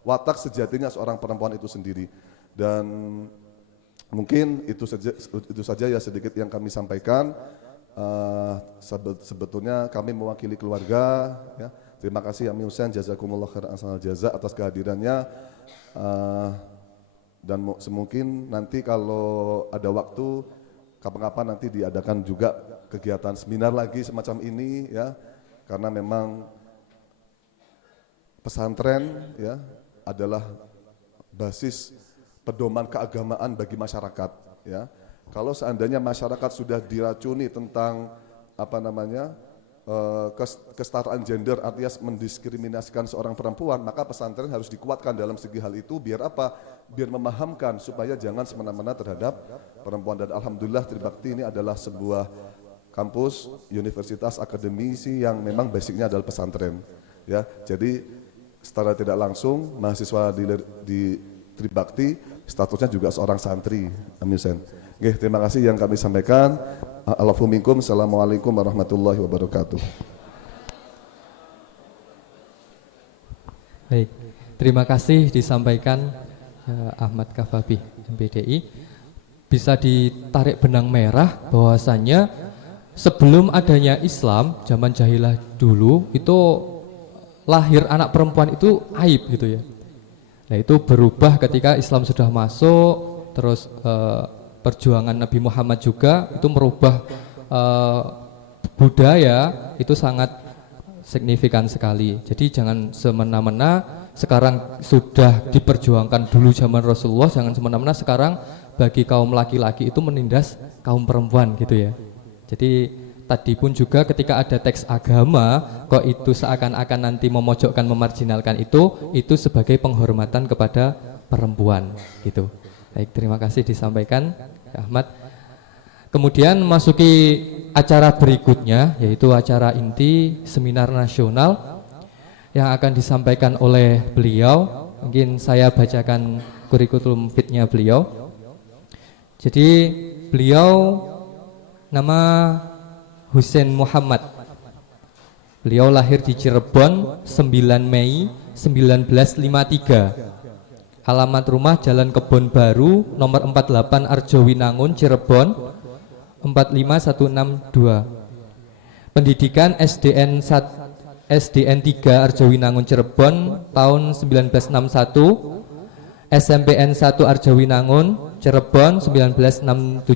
watak sejatinya seorang perempuan itu sendiri. Dan mungkin itu saja ya sedikit yang kami sampaikan. Sebetulnya kami mewakili keluarga, ya. Terima kasih Ami Husain, jazakumullah khairan asal jaza atas kehadirannya. Dan semungkin nanti kalau ada waktu kapan-kapan nanti diadakan juga kegiatan seminar lagi semacam ini, ya. Karena memang pesantren, ya, adalah basis pedoman keagamaan bagi masyarakat, ya. Kalau seandainya masyarakat sudah diracuni tentang kesetaraan gender, artinya mendiskriminasikan seorang perempuan, maka pesantren harus dikuatkan dalam segi hal itu. Biar apa? Biar memahamkan supaya jangan semena-mena terhadap perempuan. Dan alhamdulillah Tribakti ini adalah sebuah kampus, universitas, akademisi yang memang basicnya adalah pesantren, ya. Jadi secara tidak langsung mahasiswa di Tribakti statusnya juga seorang santri. Amin. Oke, terima kasih yang kami sampaikan. Alafu minkum, assalamualaikum warahmatullahi wabarakatuh. Baik, terima kasih disampaikan Ahmad Kafabi MPDI. Bisa ditarik benang merah bahwasannya sebelum adanya Islam, zaman jahilah dulu itu lahir anak perempuan itu aib gitu ya. Nah itu berubah ketika Islam sudah masuk, terus perjuangan Nabi Muhammad juga itu merubah budaya, itu sangat signifikan sekali. Jadi jangan semena-mena, sekarang sudah diperjuangkan dulu zaman Rasulullah, jangan semena-mena sekarang bagi kaum laki-laki itu menindas kaum perempuan gitu ya. Jadi tadi pun juga ketika ada teks agama kok itu seakan-akan nanti memojokkan, memarginalkan itu sebagai penghormatan kepada perempuan gitu. Baik, terima kasih disampaikan Ahmad. Kemudian masuki acara berikutnya, yaitu acara inti seminar nasional yang akan disampaikan oleh beliau. Mungkin saya bacakan kurikulum fitnya beliau. Jadi beliau nama Husain Muhammad. Beliau lahir di Cirebon 9 Mei 1953. Alamat rumah Jalan Kebon Baru nomor 48 Arjowinangun Cirebon 45162. Pendidikan SDN SDN 3 Arjawinangun Cirebon tahun 1961, SMPN 1 Arjawinangun Cirebon 1967,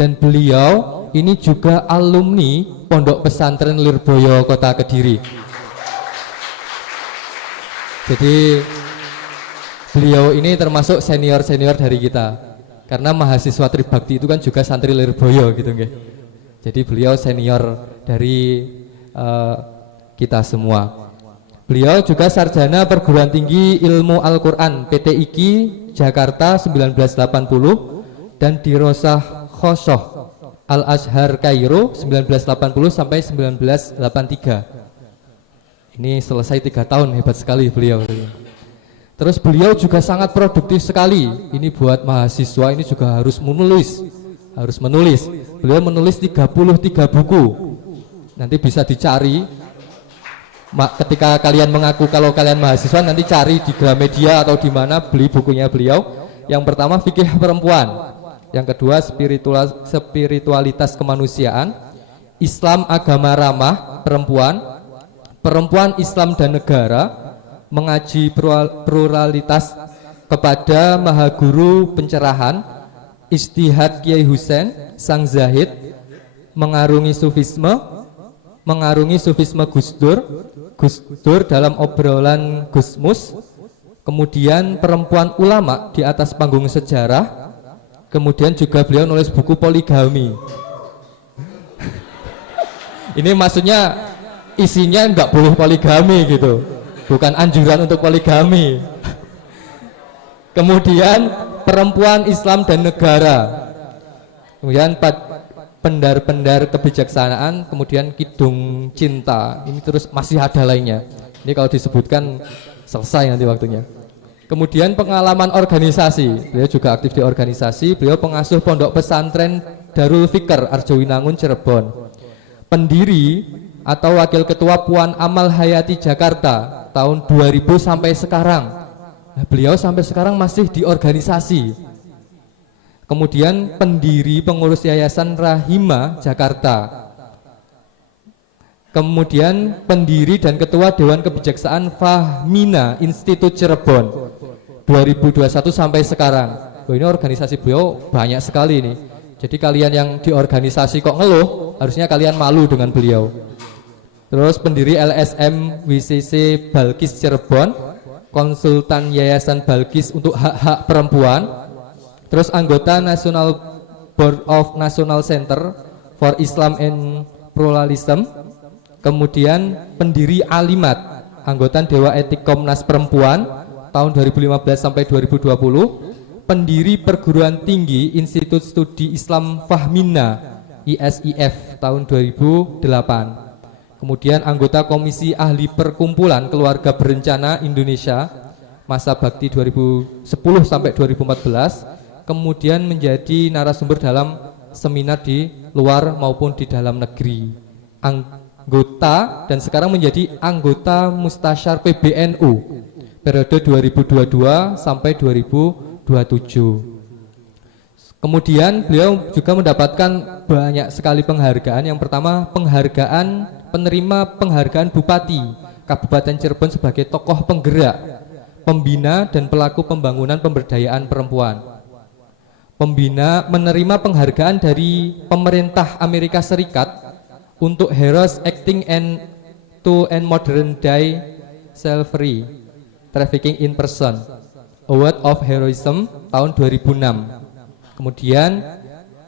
dan beliau ini juga alumni Pondok Pesantren Lirboyo Kota Kediri. Jadi beliau ini termasuk senior-senior dari kita, karena mahasiswa Tribakti itu kan juga santri Lirboyo gitu nggih. Jadi beliau senior dari kita semua. Beliau juga sarjana perguruan tinggi ilmu Al-Quran PTIQ Jakarta 1980 dan Dirosah Khosoh Al-Azhar Kairo 1980 sampai 1983. Ini selesai 3 tahun, hebat sekali beliau. Terus beliau juga sangat produktif sekali. Ini buat mahasiswa ini juga harus menulis. Beliau menulis 33 buku. Nanti bisa dicari. Ketika kalian mengaku kalau kalian mahasiswa, nanti cari di Gramedia atau di mana beli bukunya beliau. Yang pertama fikih perempuan, yang kedua spiritualitas kemanusiaan, Islam agama ramah perempuan, perempuan Islam dan negara, mengaji pluralitas kepada Maha Guru pencerahan, Ijtihad Kiai Husain Sang Zahid, mengarungi sufisme Gus Dur dalam obrolan Gusmus, kemudian perempuan ulama di atas panggung sejarah, kemudian juga beliau nulis buku poligami. Ini maksudnya isinya nggak boleh poligami gitu, bukan anjuran untuk poligami. Kemudian perempuan Islam dan negara, kemudian pendar-pendar kebijaksanaan, kemudian Kidung Cinta. Ini terus masih ada lainnya. Ini kalau disebutkan selesai nanti waktunya. Kemudian pengalaman organisasi, beliau juga aktif di organisasi. Beliau pengasuh Pondok Pesantren Darul Fikr Arjawinangun Cirebon, pendiri atau wakil ketua Puan Amal Hayati Jakarta tahun 2000 sampai sekarang. Nah, beliau sampai sekarang masih di organisasi. Kemudian pendiri pengurus Yayasan Rahima Jakarta. Kemudian pendiri dan ketua Dewan Kebijaksanaan Fahmina Institut Cirebon 2021 sampai sekarang. Ini organisasi beliau banyak sekali ini. Jadi kalian yang di organisasi kok ngeluh, harusnya kalian malu dengan beliau. Terus pendiri LSM WCC Balkis Cirebon, konsultan Yayasan Balkis untuk hak-hak perempuan. Terus anggota National Board of National Center for Islam and Pluralism. Kemudian pendiri Alimat, anggota Dewa Etik Komnas Perempuan tahun 2015 sampai 2020. Pendiri Perguruan Tinggi Institut Studi Islam Fahmina ISIF tahun 2008. Kemudian anggota Komisi Ahli Perkumpulan Keluarga Berencana Indonesia masa bakti 2010 sampai 2014. Kemudian menjadi narasumber dalam seminar di luar maupun di dalam negeri. Anggota dan sekarang menjadi anggota Mustasyar PBNU periode 2022 sampai 2027. Kemudian beliau juga mendapatkan banyak sekali penghargaan. Yang pertama, penerima penghargaan Bupati Kabupaten Cirebon sebagai tokoh penggerak, pembina dan pelaku pembangunan pemberdayaan perempuan. Pembina menerima penghargaan dari pemerintah Amerika Serikat untuk Heroes Acting to End Modern Day Slavery Trafficking in Person Award of Heroism tahun 2006. Kemudian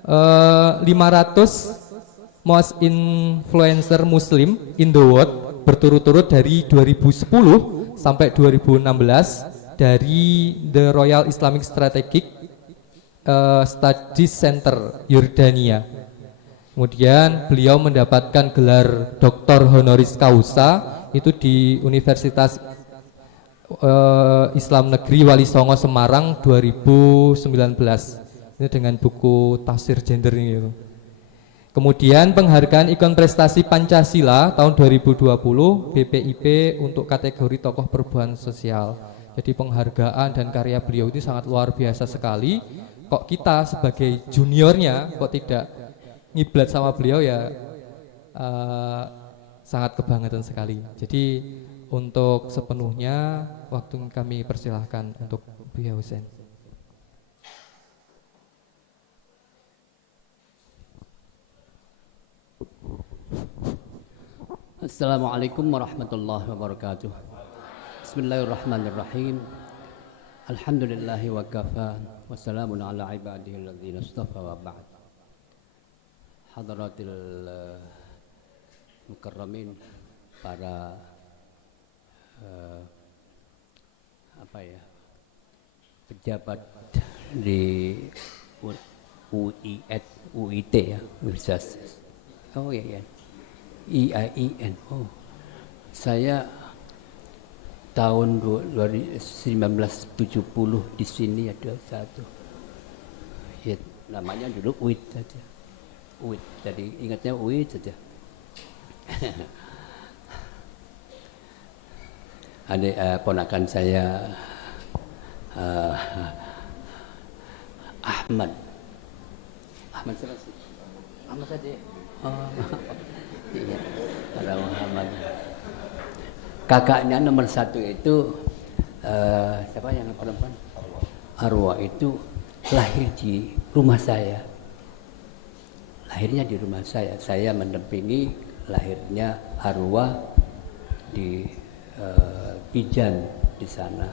500 Most Influencer Muslim in the World berturut-turut dari 2010 sampai 2016 dari The Royal Islamic Strategic Studies Center Yordania. Kemudian beliau mendapatkan gelar Dr. Honoris Causa itu di Universitas Islam Negeri Wali Songo Semarang 2019. Ini dengan buku Tafsir Gender ini. Kemudian penghargaan Ikon Prestasi Pancasila tahun 2020 BPIP untuk kategori tokoh perubahan sosial. Jadi penghargaan dan karya beliau itu sangat luar biasa sekali. Kok kita sebagai juniornya kok tidak ngiblat sama beliau ya, sangat kebangetan sekali. Jadi untuk sepenuhnya waktu kami persilahkan untuk Buya Husain. Assalamualaikum warahmatullahi wabarakatuh. Bismillahirrahmanirrahim. Alhamdulillahi wa kafa wa salamun ala ibadihi alladzina istafa wa ba'd. Hadratil mukarramin, para pejabat di UIT ya, Universitas. Oh iya ya. IAIN. Oh, saya tahun 1970 di sini ada satu. Ya, namanya dulu UIT saja. UIT. Jadi ingatnya UIT saja. Ada ponakan saya Ahmad siapa sih? Ahmad saja. Oh. Iya, ada Muhammad. Kakaknya nomor 1 itu siapa yang perempuan? Arwah itu lahir di rumah saya. Lahirnya di rumah saya. Saya mendampingi lahirnya Arwah di Bijan di sana.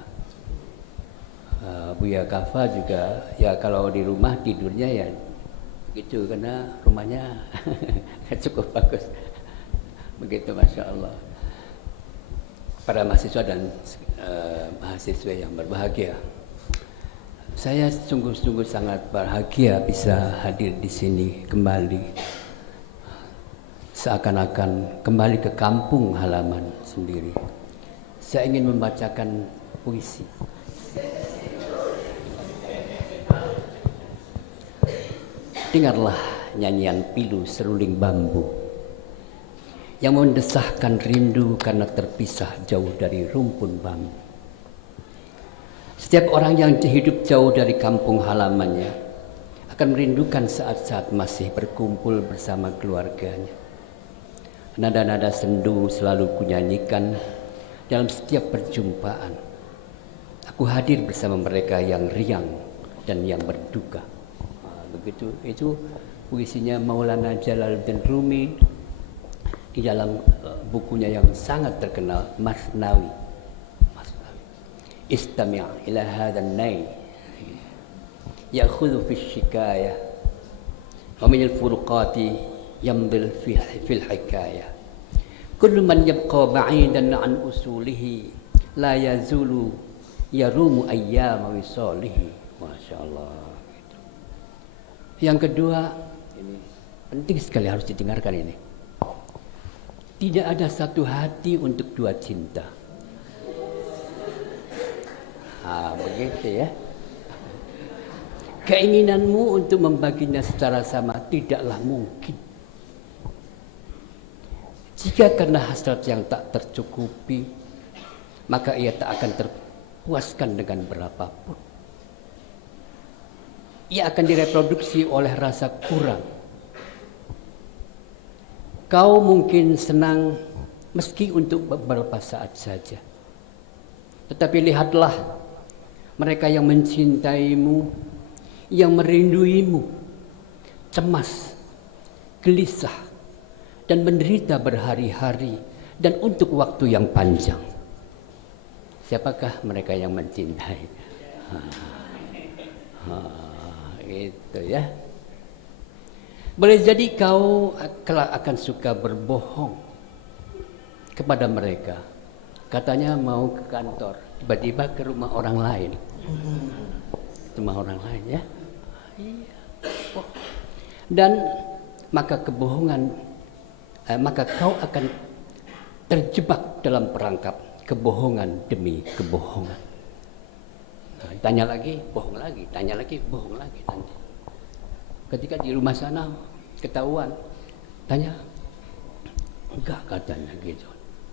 Buya Kafa juga ya kalau di rumah tidurnya ya begitu karena rumahnya cukup bagus. Begitu, Masya Allah. Para mahasiswa dan mahasiswa yang berbahagia, saya sungguh-sungguh sangat bahagia bisa hadir di sini kembali, seakan-akan kembali ke kampung halaman sendiri. Saya ingin membacakan puisi. Dengarlah nyanyian pilu seruling bambu yang mendesahkan rindu karena terpisah jauh dari rumpun bambu. Setiap orang yang hidup jauh dari kampung halamannya akan merindukan saat-saat masih berkumpul bersama keluarganya. Nada-nada sendu selalu kunyanyikan dalam setiap perjumpaan. Aku hadir bersama mereka yang riang dan yang berduka. Begitu, itu puisinya Maulana Jalaluddin Rumi di dalam bukunya yang sangat terkenal, Masnawi. Istami' ila hadhan nay ya'khudhu fi syikayah wa min al-furuqati yamdil fil hikayah. Kullu man yabqa ba'idan an usulihi la yazulu yarumu ayyama wisalihi. Masya Allah. Yang kedua, ini penting sekali harus didengarkan ini. Tidak ada satu hati untuk dua cinta. Begitu ya. Keinginanmu untuk membaginya secara sama tidaklah mungkin. Jika karena hasrat yang tak tercukupi, maka ia tak akan terpuaskan dengan berapapun. Ia akan direproduksi oleh rasa kurang. Kau mungkin senang meski untuk beberapa saat saja. Tetapi lihatlah mereka yang mencintaimu, yang merinduimu, cemas, gelisah, dan menderita berhari-hari dan untuk waktu yang panjang. Siapakah mereka yang mencintai? Itu ya. Boleh jadi kau kelak akan suka berbohong kepada mereka. Katanya mau ke kantor, tiba-tiba ke rumah orang lain. Rumah orang lain ya. Iya. Dan maka maka kau akan terjebak dalam perangkap kebohongan demi kebohongan. Tanya lagi, bohong lagi, tanya lagi, bohong lagi. Tanya. Ketika di rumah sana ketahuan, tanya, enggak katanya gitu,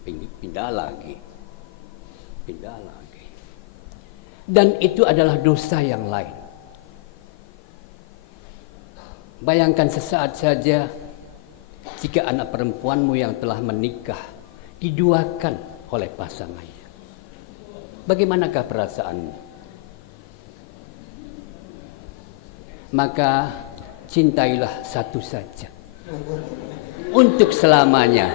pindah lagi. Dan itu adalah dosa yang lain. Bayangkan sesaat saja jika anak perempuanmu yang telah menikah diduakan oleh pasangannya? Bagaimanakah perasaanmu? Maka cintailah satu saja untuk selamanya.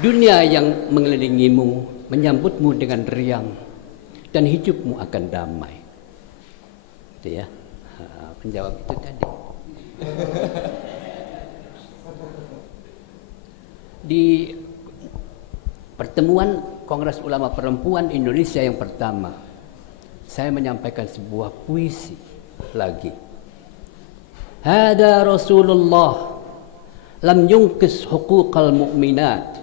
Dunia yang mengelilingimu menyambutmu dengan riang dan hidupmu akan damai. Itu ya, menjawab itu tadi. Di pertemuan Kongres Ulama Perempuan Indonesia yang pertama, saya menyampaikan sebuah puisi lagi. Hada Rasulullah lam yungkis huquqal mu'minat.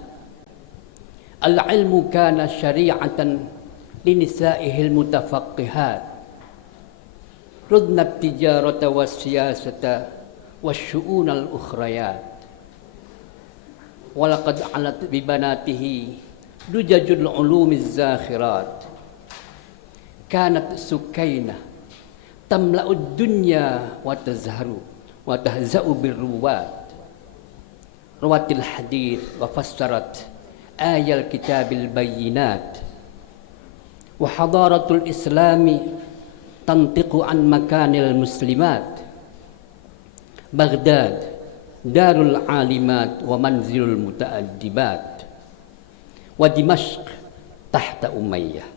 Al-ilmu kana syari'atan linisa'ihil mutafaqqihat. Rudna tijarata was-siyasata wasyu'unal ukhrayat. Walaqad alat bibanatihi dujajul ulumiz zakhirat. Kanat sukainah tamla'ud dunya wa tazharu wa tahza'u birruwat. Rawatil hadith wa fassarat ayal kitabil bayyinat. Wa hadaratul islami tantiqu an makanil muslimat. Baghdad darul alimat wa manzilul mutaaddibat. Wa Dimashq tahta Umayyah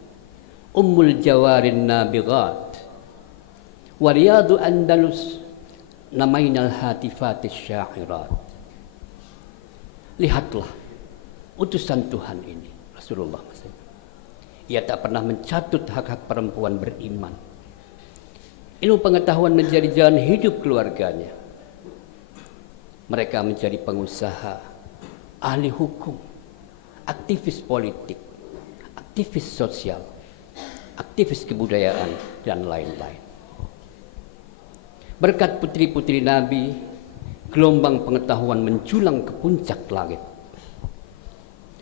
ummul jawarin nabighat. Wa riyadu Andalus namainal hatifatis syairat. Lihatlah utusan Tuhan ini, Rasulullah SAW. Ia tak pernah mencatut hak-hak perempuan beriman. Ilmu pengetahuan menjadi jalan hidup keluarganya. Mereka menjadi pengusaha, ahli hukum, aktivis politik, aktivis sosial, aktivis kebudayaan, dan lain-lain. Berkat putri-putri Nabi, gelombang pengetahuan menjulang ke puncak langit.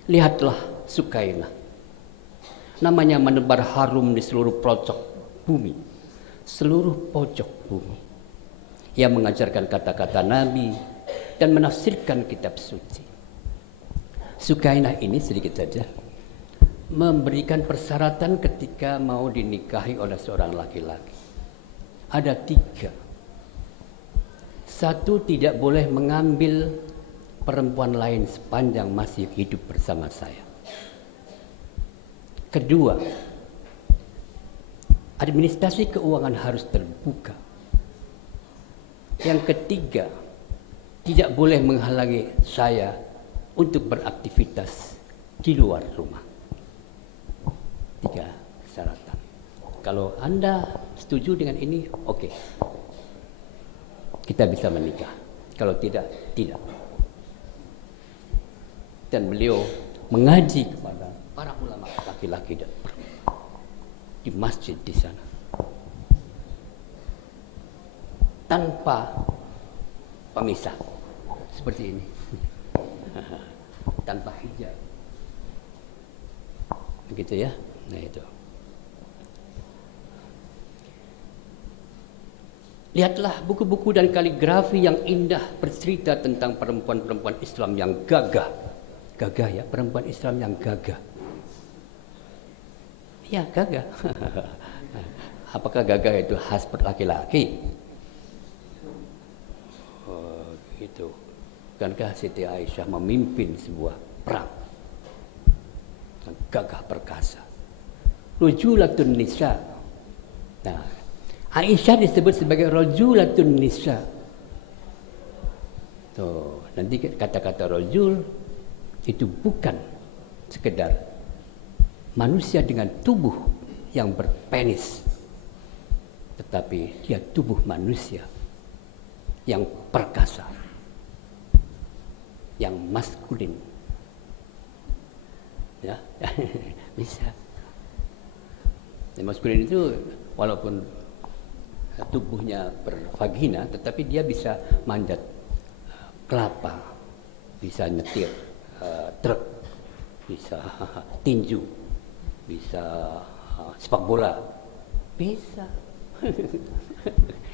Lihatlah Sukainah, namanya menebar harum di seluruh pojok bumi, seluruh pojok bumi. Ia mengajarkan kata-kata Nabi dan menafsirkan kitab suci. Sukainah ini sedikit saja memberikan persyaratan ketika mau dinikahi oleh seorang laki-laki. Ada 3. 1, tidak boleh mengambil perempuan lain sepanjang masih hidup bersama saya. 2, administrasi keuangan harus terbuka. Yang 3, tidak boleh menghalangi saya untuk beraktivitas di luar rumah. 3 persyaratan. Kalau Anda setuju dengan ini, oke. Kita bisa menikah. Kalau tidak, tidak. Dan beliau mengaji kepada para ulama laki-laki dan perempuan di masjid di sana tanpa pemisah seperti ini, tanpa hijab, begitu ya. Nah itu, lihatlah buku-buku dan kaligrafi yang indah bercerita tentang perempuan-perempuan Islam yang gagah. Gagah ya, perempuan Islam yang gagah. Ya, gagah. Apakah gagah itu khas laki-laki? Oh, gitu. Bukankah Siti Aisyah memimpin sebuah perang? Gagah perkasa. Rujulatun nisa. Nah, Aisyah disebut sebagai rujulatun nisa. Tuh, nanti kata-kata rujul itu bukan sekedar manusia dengan tubuh yang berpenis, tetapi dia tubuh manusia yang perkasa, yang maskulin. Ya, bisa. Dan maskulin itu walaupun tubuhnya bervagina, tetapi dia bisa manjat kelapa, bisa nyetir truk, bisa tinju, bisa sepak bola, Bisa.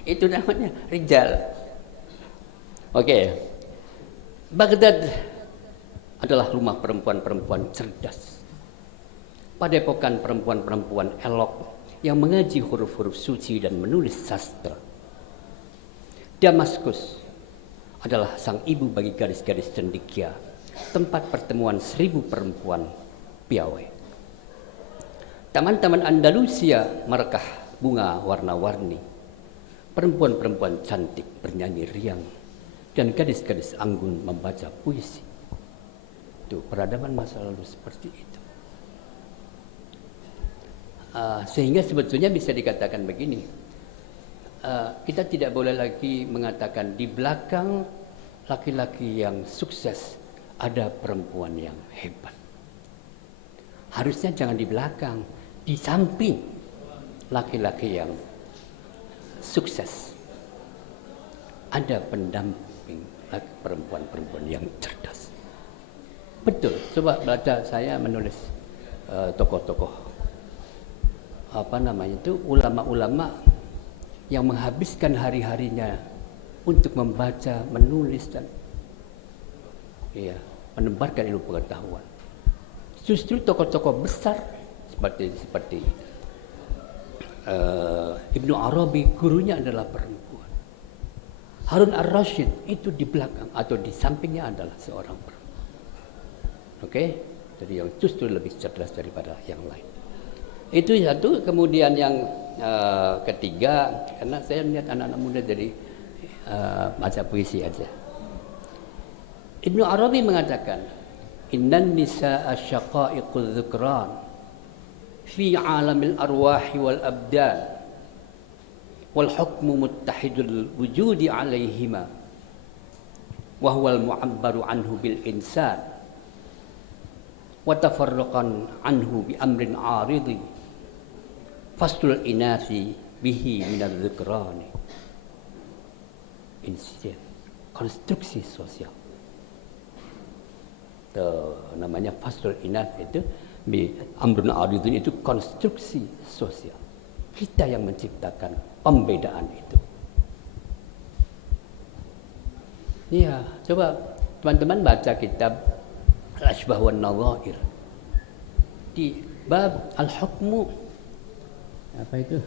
Itu namanya rijal. Oke. Baghdad adalah rumah perempuan-perempuan cerdas. Padepokan perempuan-perempuan elok yang mengaji huruf-huruf suci dan menulis sastra. Damaskus adalah sang ibu bagi gadis-gadis cendekia, tempat pertemuan 1000 perempuan piawai. Taman-taman Andalusia merekah bunga warna-warni. Perempuan-perempuan cantik bernyanyi riang dan gadis-gadis anggun membaca puisi. Itu peradaban masa lalu seperti itu. Sehingga sebetulnya bisa dikatakan begini, kita tidak boleh lagi mengatakan di belakang laki-laki yang sukses ada perempuan yang hebat. Harusnya jangan di belakang, di samping laki-laki yang sukses ada pendamping perempuan-perempuan yang cerdas. Betul, coba baca saya menulis tokoh-tokoh ulama-ulama yang menghabiskan hari-harinya untuk membaca, menulis dan menebarkan ilmu pengetahuan. Justru tokoh-tokoh besar seperti Ibnu Arabi, gurunya adalah perempuan. Harun ar-Rasyid itu di belakang atau di sampingnya adalah seorang perempuan. Oke, jadi yang justru lebih cerdas daripada yang lain. Itu satu. Kemudian yang ketiga, karena saya melihat anak-anak muda jadi baca puisi aja. Ibnu Arabi mengatakan, Innan nisa'a syaqa'iqul dzukran fi alamil arwahi wal abdan wal hukmu muttahidul wujudi alaihima wa huwal mu'abbaru anhu bil insan wa tafarruqan anhu bi amrin aridi faslul inasi bihi minadz dzukrani. Insiden konstruksi sosial. Namanya faslul inas itu amrun aridun, itu konstruksi sosial. Kita yang menciptakan pembedaan itu. Iya, coba teman-teman baca kitab Al-Ashbah wan Nadhair. Di bab al-hukmu apa itu?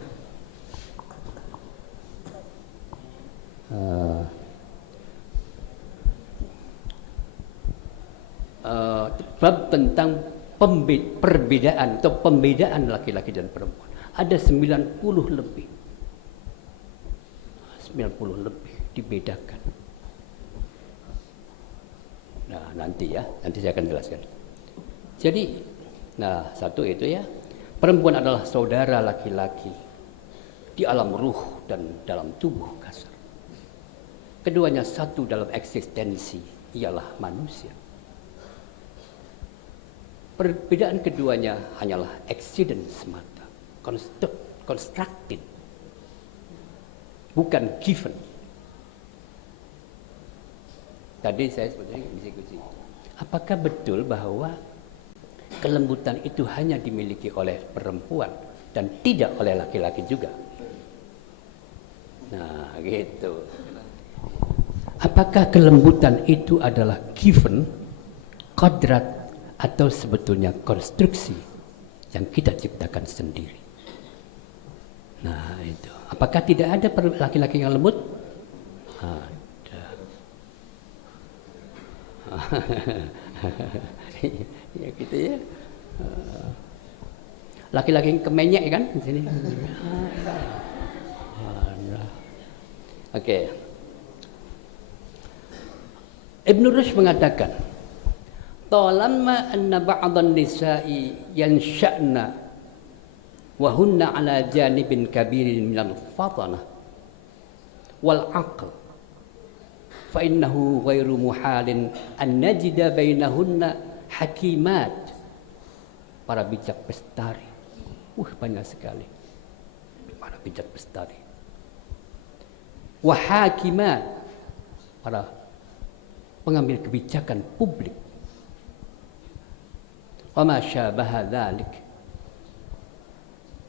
Bab tentang perbedaan atau pembedaan laki-laki dan perempuan. Ada 90 lebih dibedakan. Nah, nanti saya akan jelaskan. Jadi, satu itu ya, perempuan adalah saudara laki-laki di alam ruh dan dalam tubuh kasar. Keduanya satu dalam eksistensi, ialah manusia. Perbedaan keduanya hanyalah accident semata, constructed, bukan given. Tadi saya sebutnya diskusi. Apakah betul bahwa kelembutan itu hanya dimiliki oleh perempuan dan tidak oleh laki-laki juga? Nah, gitu. Apakah kelembutan itu adalah given, kodrat, atau sebetulnya konstruksi yang kita ciptakan sendiri? Nah, itu. Apakah tidak ada laki-laki yang lembut? Ada. Ya gitu ya. Laki-laki yang kemenyek kan di sini. Oke. Ibn Rushd mengatakan, talamma anna ba'dhan nisa'i yansha'na wa hunna ala janibin kabirin minal fatanah wal aql fa innahu ghairu muhalin an najida bainahunna hakimat, para bijak bestari. Banyak sekali para bijak bestari. Wa hakimat, para pengambil kebijakan publik. Wa ma syabaha dzalik,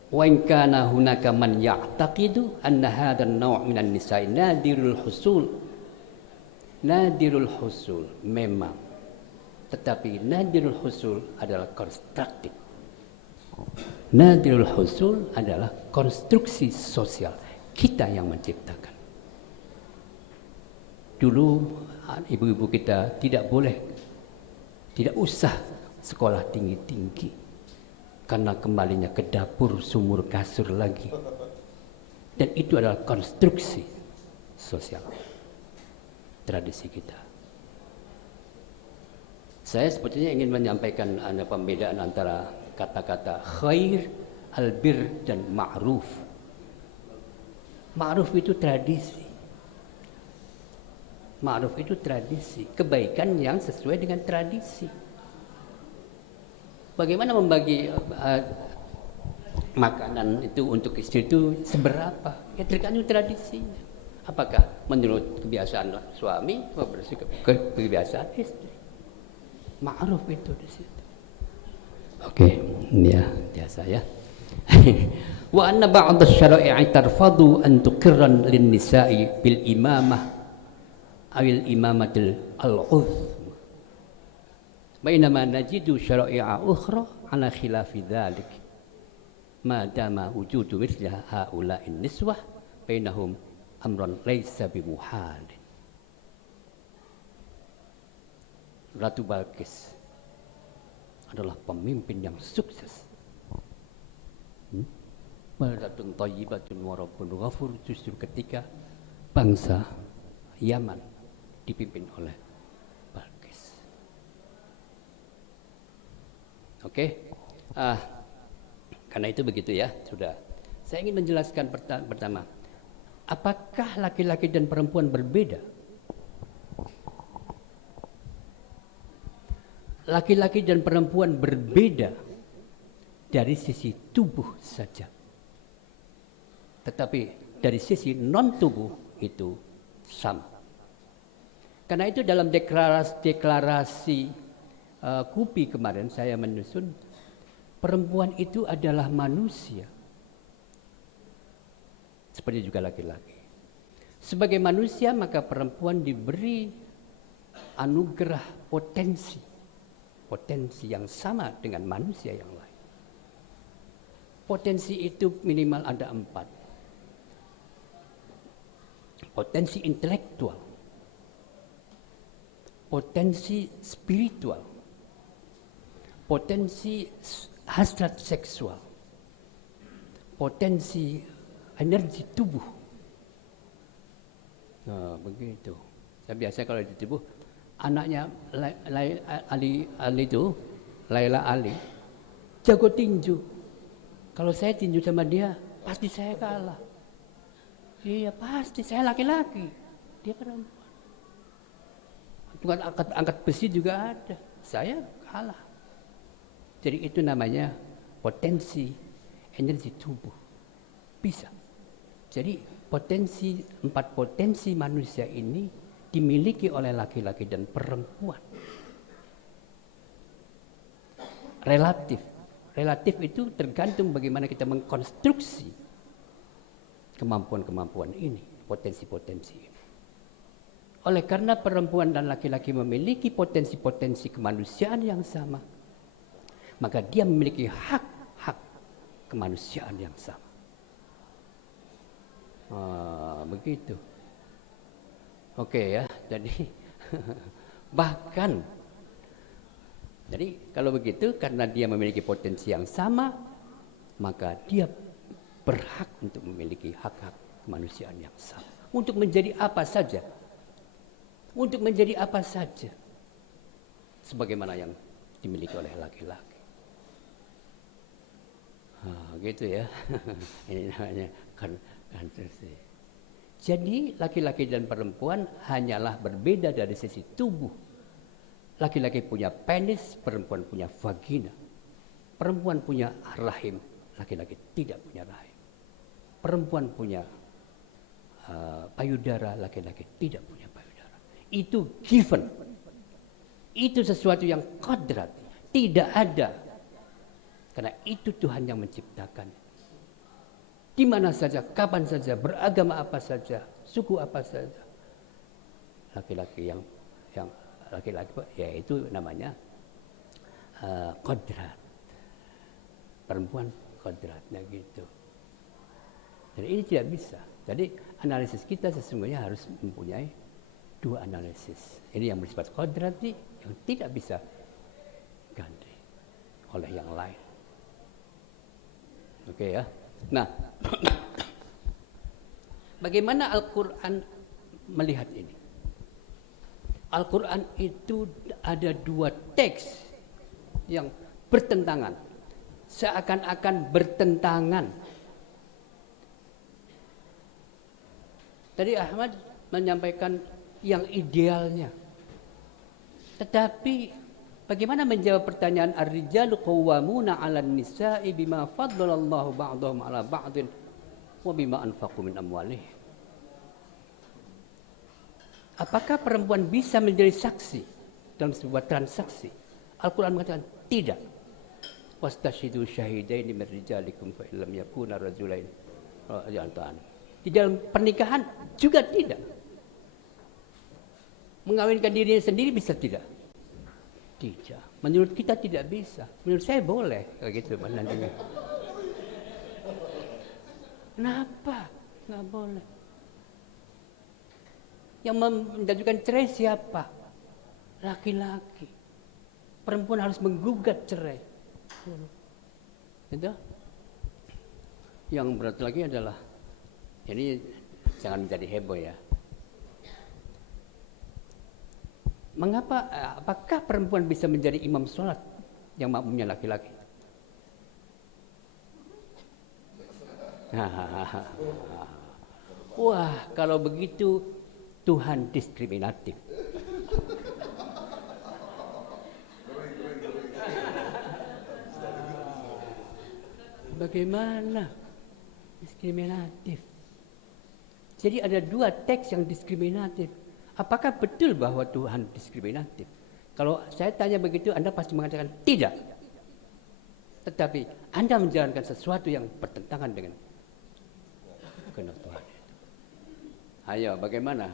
Wa in kana hunaka man ya'taqidu anna hadha an-naw' minan nisa'i nadirul husul. Nadirul husul memang, tetapi nadirul husul adalah konstruktif. Nadirul husul adalah konstruksi sosial, kita yang menciptakan. Dulu ibu-ibu kita tidak usah sekolah tinggi-tinggi, karena kembalinya ke dapur sumur kasur lagi. Dan itu adalah konstruksi sosial tradisi kita. Saya sebetulnya ingin menyampaikan ada pembedaan antara kata-kata khair, albir, dan ma'ruf. Ma'ruf itu tradisi. Ma'ruf itu tradisi, kebaikan yang sesuai dengan tradisi. Bagaimana membagi makanan itu untuk istri itu seberapa? Ya tergantung tradisinya. Apakah menurut kebiasaan suami, kebiasaan istri? Ma'ruf itu di situ. Oke, ini ya biasa ya. Wa anna ba'd asy-syara'i tarfadu an tuqirran lin-nisa'i bil imamah awil imamatil al-'udh. Bainama najidu syara'i'a ukhra ala khilafi dzalik. Ma dama wujudu mithla haula'in niswah bainahum amran laisa bimuhal. Ratu Balkis adalah pemimpin yang sukses. Baldatun thayyibatun wa rabbun ghafur, justru ketika bangsa Yaman dipimpin oleh Balkis. Oke. Karena itu begitu ya, sudah. Saya ingin menjelaskan pertama, apakah laki-laki dan perempuan berbeda? Laki-laki dan perempuan berbeda dari sisi tubuh saja. Tetapi dari sisi non-tubuh itu sama. Karena itu dalam deklarasi KUPI kemarin saya menyusun, perempuan itu adalah manusia. Seperti juga laki-laki. Sebagai manusia maka perempuan diberi anugerah potensi yang sama dengan manusia yang lain. Potensi itu minimal ada 4. Potensi intelektual, potensi spiritual, potensi hasrat seksual, potensi energi tubuh. Nah, begitu. Saya biasa kalau di tubuh, anaknya Laila Ali, jago tinju. Kalau saya tinju sama dia, pasti saya kalah. Iya pasti, saya laki-laki, dia perempuan. Bukan angkat besi juga ada, saya kalah. Jadi itu namanya potensi energi tubuh. Bisa. Jadi 4 potensi manusia ini dimiliki oleh laki-laki dan perempuan. Relatif itu tergantung bagaimana kita mengkonstruksi kemampuan-kemampuan ini, potensi-potensi ini. Oleh karena perempuan dan laki-laki memiliki potensi-potensi kemanusiaan yang sama, maka dia memiliki hak-hak kemanusiaan yang sama. Begitu. Oke ya, jadi bahkan jadi kalau begitu karena dia memiliki potensi yang sama, maka dia berhak untuk memiliki hak-hak kemanusiaan yang sama. Untuk menjadi apa saja. Untuk menjadi apa saja. Sebagaimana yang dimiliki oleh laki-laki. Gitu ya. Ini namanya konstruksi. Jadi laki-laki dan perempuan hanyalah berbeda dari sisi tubuh. Laki-laki punya penis, perempuan punya vagina. Perempuan punya rahim, laki-laki tidak punya rahim. Perempuan punya payudara, laki-laki tidak punya payudara. Itu given. Itu sesuatu yang kodrat, tidak ada. Karena itu Tuhan yang menciptakan. di mana saja, kapan saja, beragama apa saja, suku apa saja. Laki-laki yang laki-laki ya itu namanya kodrat. Perempuan kodratnya gitu. Jadi ini tidak bisa. Jadi analisis kita sesungguhnya harus mempunyai dua analisis. Ini yang bersifat kodrati yang tidak bisa ganti oleh yang lain. Oke ya. Nah, bagaimana Al-Quran melihat ini? Al-Quran itu ada dua teks yang bertentangan, seakan-akan bertentangan. Tadi Ahmad menyampaikan yang idealnya, tetapi bagaimana menjawab pertanyaan ar-rijalu qawwamuna 'alan nisa'i bima faddalallahu ba'dahum 'ala ba'din wa bima anfaqu min amwalihim? Apakah perempuan bisa menjadi saksi dalam sebuah transaksi? Al-Quran mengatakan tidak. Wastashidu syahidaini min rijalikum fa illam yakuna rajulain. Di dalam pernikahan juga tidak. Mengawinkan dirinya sendiri bisa tidak? Tidak. Menurut kita tidak bisa. Menurut saya boleh kayak gitu nantinya. Kenapa? Nggak boleh. Yang mengajukan cerai siapa? Laki-laki. Perempuan harus menggugat cerai. Itu. Yang berat lagi adalah, ini jangan menjadi heboh ya. Mengapa? Apakah perempuan bisa menjadi imam sholat yang makmumnya laki-laki? Wah, kalau begitu Tuhan diskriminatif. Bagaimana diskriminatif? Jadi ada dua teks yang diskriminatif. Apakah betul bahwa Tuhan diskriminatif? Kalau saya tanya begitu, Anda pasti mengatakan tidak. Tetapi Anda menjalankan sesuatu yang bertentangan dengan kehendak Tuhan. Ayo, bagaimana?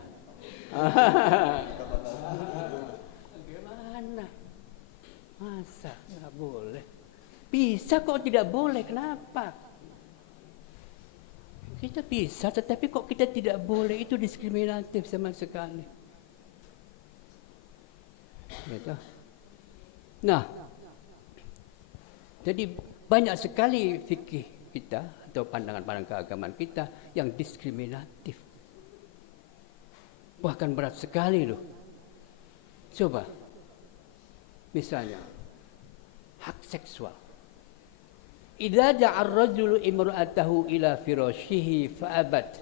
Bagaimana? Masa nggak boleh? Bisa kok tidak boleh, kenapa? Kita bisa, tetapi kok kita tidak boleh, itu diskriminatif sama sekali. Gitu. Nah, jadi banyak sekali fikih kita atau pandangan-pandangan keagamaan kita yang diskriminatif. Bahkan berat sekali loh. Coba, misalnya, hak seksual. Idza ja'ar rajulu imra'atahu ila firashihi fa'abat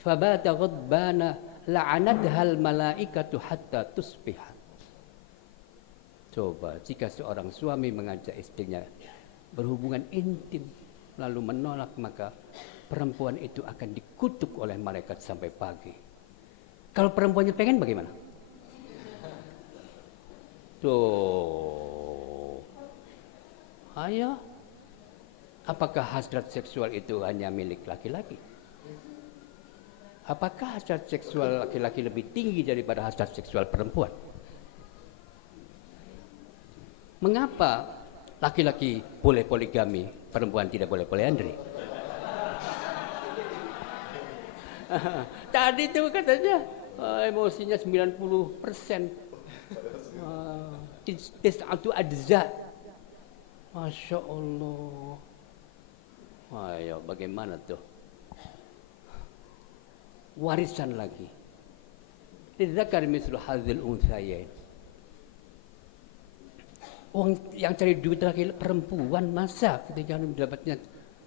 fabata ghadbana la'anatha al-malaikatu hatta tusbiha. Coba jika seorang suami mengajak istrinya berhubungan intim lalu menolak, maka perempuan itu akan dikutuk oleh malaikat sampai pagi. Kalau perempuannya pengen bagaimana? Tuh. Ayo. Apakah hasrat seksual itu hanya milik laki-laki? Apakah hasrat seksual laki-laki lebih tinggi daripada hasrat seksual perempuan? Mengapa laki-laki boleh poligami, perempuan tidak boleh poliandri? Tadi itu katanya emosinya 90%. Tis'atu ajza. Masya Allah. Ayo, bagaimana tuh? Warisan lagi. Lidzakar mislu hadzal unthayain. Orang yang cari duit laki perempuan, masa ketika mendapatnya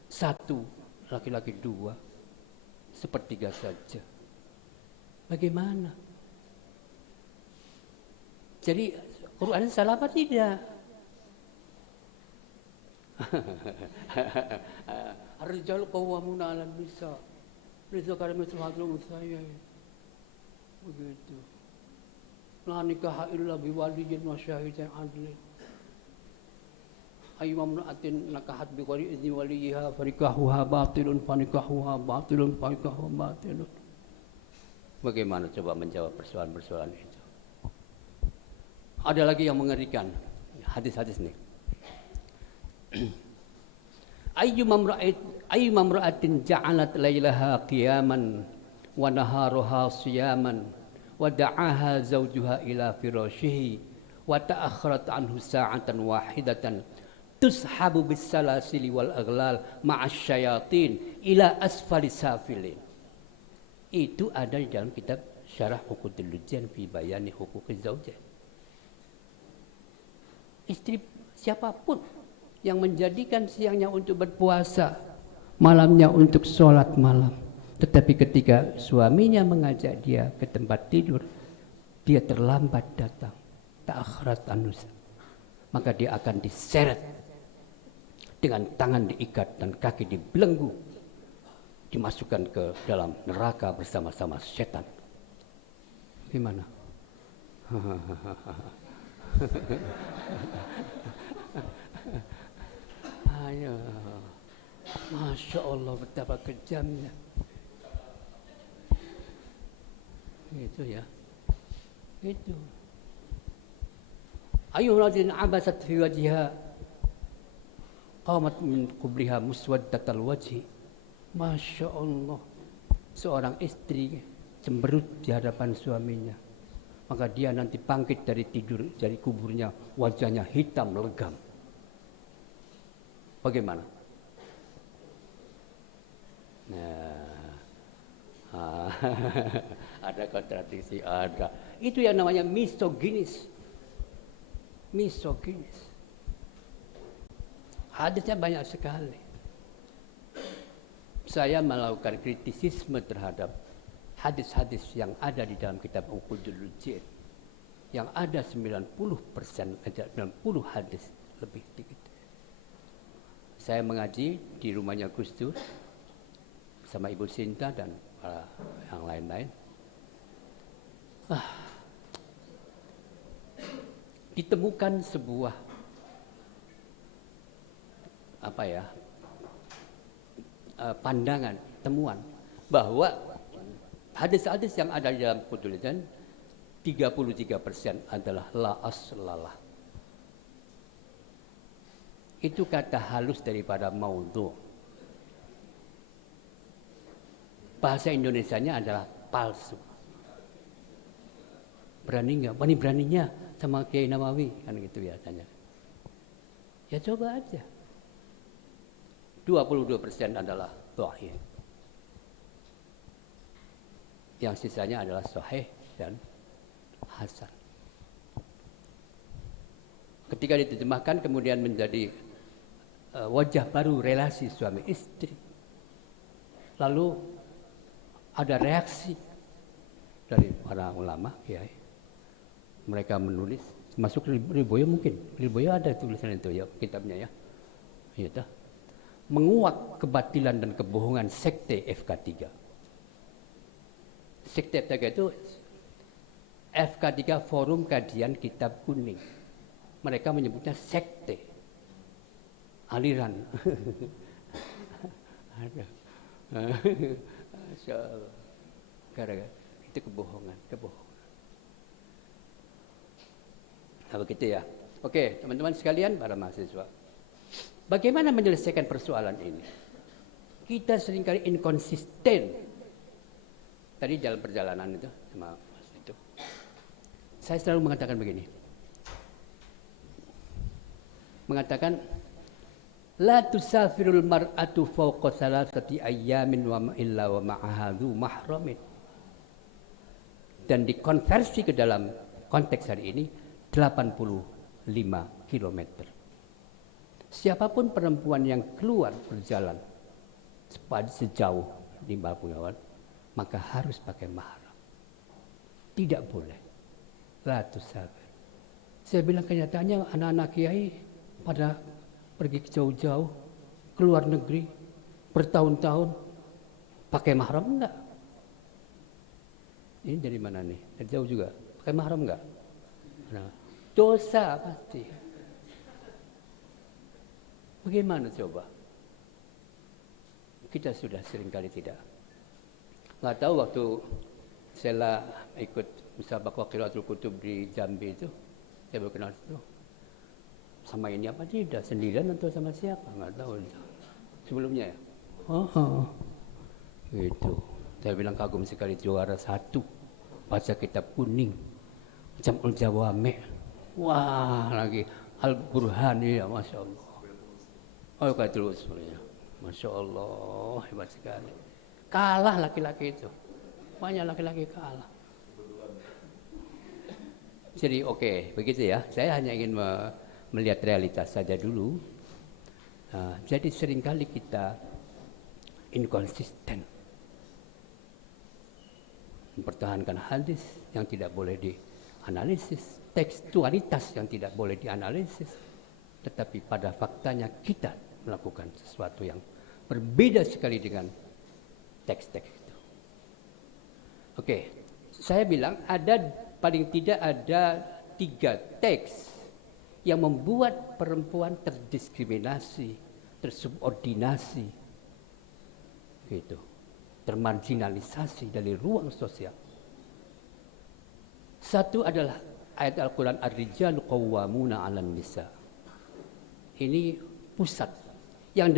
satu, laki-laki dua, sepertiga saja. Bagaimana? Jadi Quran salah apa tidak? Ar-rijalu qawwamuna 'alan nisa. Lidzakari mithlu hadzal unthayain. Begitu. La nikaha illa biwaliyyin wa syahidin 'adlin. Ayu mamra'atin nakahat bi ghairi idzni waliha fanikahuha batilun fanikahuha batilun fanikahuha batilun. Bagaimana coba menjawab persoalan-persoalan itu? Ada lagi yang mengerikan, hadis-hadis nih. Ayu mamra'atin ja'alat lailaha qiyaman wa naharuha siyaman wa da'aha zawjuha ila firashihi wa ta'akhkharat anhu sa'atan wahidatan tushabu bis salasili wal aghlal ma'asy syayatin ila asfali safilin. Itu ada di dalam kitab Syarah Uqudul Lujan fi Bayani Huquqiz Zaujah. Istri siapapun yang menjadikan siangnya untuk berpuasa, malamnya untuk sholat malam, tetapi ketika suaminya mengajak dia ke tempat tidur, dia terlambat datang, ta'akhkharat anus, maka dia akan diseret dengan tangan diikat dan kaki dibelenggu, dimasukkan ke dalam neraka bersama-sama setan. Gimana? Ayo, Masya Allah, betapa kejamnya. Itu ya, itu. Ayu radin abasat fi wajhiha qamat min qubliha muswaddatal wajhi. Masya Allah, seorang istri cemberut di hadapan suaminya, maka dia nanti bangkit dari tidur, dari kuburnya, wajahnya hitam legam. Bagaimana? Nah, ada kontradiksi, ada. Itu yang namanya misoginis. Misoginis. Hadisnya banyak sekali. Saya melakukan kritisisme terhadap hadis-hadis yang ada di dalam kitab Uqudul Lujan, yang ada 90%, 90 hadis lebih sedikit. Saya mengaji di rumahnya Gus Dur bersama Ibu Sinta dan yang lain-lain. Ditemukan sebuah pandangan, temuan bahwa hadis-hadis yang ada di dalam Uqudul Lujan 33% adalah la aslalah. Itu kata halus daripada maudhu. Bahasa Indonesianya adalah palsu. Berani nggak? Beraninya sama Kiai Nawawi kan gitu biasanya. Ya coba aja. 22% adalah dhahir. Yang sisanya adalah sahih dan hasan. Ketika diterjemahkan kemudian menjadi wajah baru relasi suami istri. Lalu ada reaksi dari para ulama, kiai. Mereka menulis, masuk Lirboyo mungkin. Lirboyo ada tulisan itu ya, kitabnya ya. Iya, menguak kebatilan dan kebohongan sekte FK3. Sekte FK3 itu FK3 Forum Kajian Kitab Kuning. Mereka menyebutnya sekte. Aliran. Ada. Gara-gara itu kebohongan. Nah, begitu ya. Oke, teman-teman sekalian, para mahasiswa. Bagaimana menyelesaikan persoalan ini? Kita seringkali inkonsisten. Tadi dalam perjalanan itu sama Mas itu. Saya selalu mengatakan begini. Mengatakan la tusafirul mar'atu fawqa salasati ayyamin wa illa wa ma'aha dzu mahramin. Dan dikonversi ke dalam konteks hari ini 85 kilometer. Siapapun perempuan yang keluar berjalan sejauh 50 km, maka harus pakai mahram. Tidak boleh. La tusafir. Saya bilang kenyataannya anak-anak kiai pada pergi jauh-jauh ke luar negeri bertahun-tahun pakai mahram enggak? Ini dari mana nih? Dari jauh juga. Pakai mahram enggak? Nah, dosa pasti. Bagaimana coba? Kita sudah seringkali tidak. Nggak tahu waktu saya ikut musabaqah qiraatul kutub di Jambi itu, saya baru kenal itu. Sama ini apa tidak? Sendirian atau sama siapa? Nggak tahu. Sebelumnya ya? Oh, gitu. Saya bilang kagum sekali, juara 1. Baca kitab kuning. Jam'ul Jawami'. Wah, lagi Al-Burhani ya, Masya Allah. Oh, Qaidul Usul ya. Masya Allah, hebat sekali. Kalah laki-laki itu. Banyak laki-laki kalah. Jadi oke, begitu ya. Saya hanya ingin melihat realitas saja dulu. Jadi seringkali kita inkonsisten. Mempertahankan hadis yang tidak boleh dianalisis, tekstualitas yang tidak boleh dianalisis, tetapi pada faktanya kita melakukan sesuatu yang berbeda sekali dengan teks-teks itu. Oke, saya bilang paling tidak ada 3 teks yang membuat perempuan terdiskriminasi, tersubordinasi, gitu, termarginalisasi dari ruang sosial. Satu adalah ayat Al-Quran Ar-Rijalu Qawwamuna 'alan Nisa. Ini pusat. Yang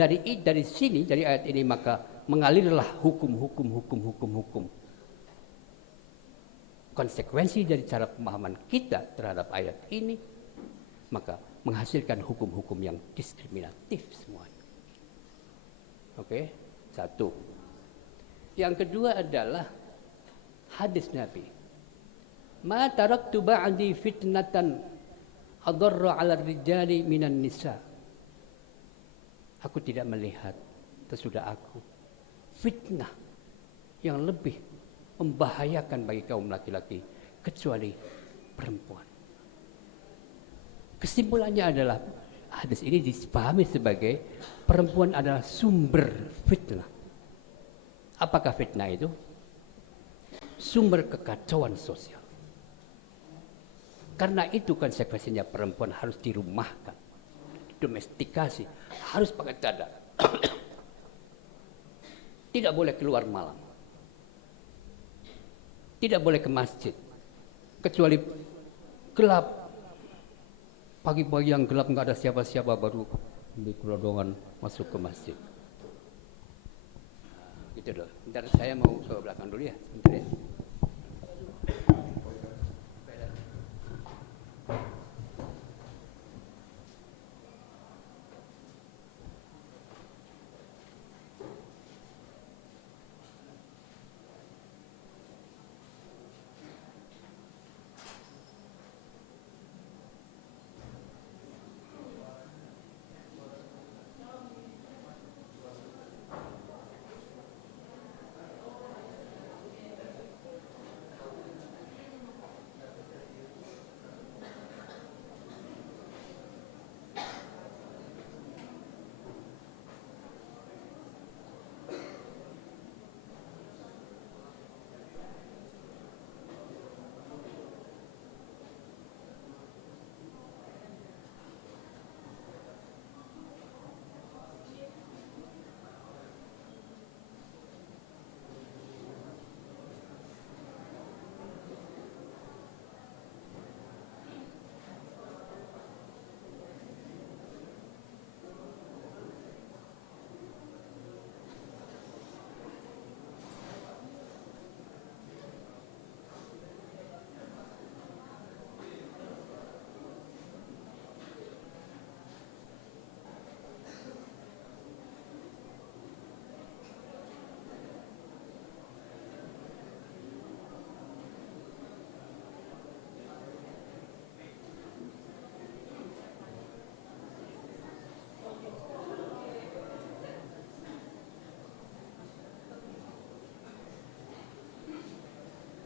dari sini, dari ayat ini maka mengalirlah hukum. Konsekuensi dari cara pemahaman kita terhadap ayat ini, maka menghasilkan hukum-hukum yang diskriminatif semuanya. Oke, 1. Yang kedua adalah hadis Nabi. Ma taraktu ba'di fitnatan adarra 'ala rijali minan nisa. Aku tidak melihat sesudah aku fitnah yang lebih membahayakan bagi kaum laki-laki kecuali perempuan. Kesimpulannya adalah hadis ini dipahami sebagai perempuan adalah sumber fitnah. Apakah fitnah itu? Sumber kekacauan sosial. Karena itu konsekuensinya perempuan harus dirumahkan, domestikasi, harus pakai cadar. Tidak boleh keluar malam. Tidak boleh ke masjid. Kecuali gelap. Pagi-pagi yang gelap nggak ada siapa-siapa baru di gelodongan masuk ke masjid. Gitu loh. Bentar saya mau ke belakang dulu ya. Bentar ya.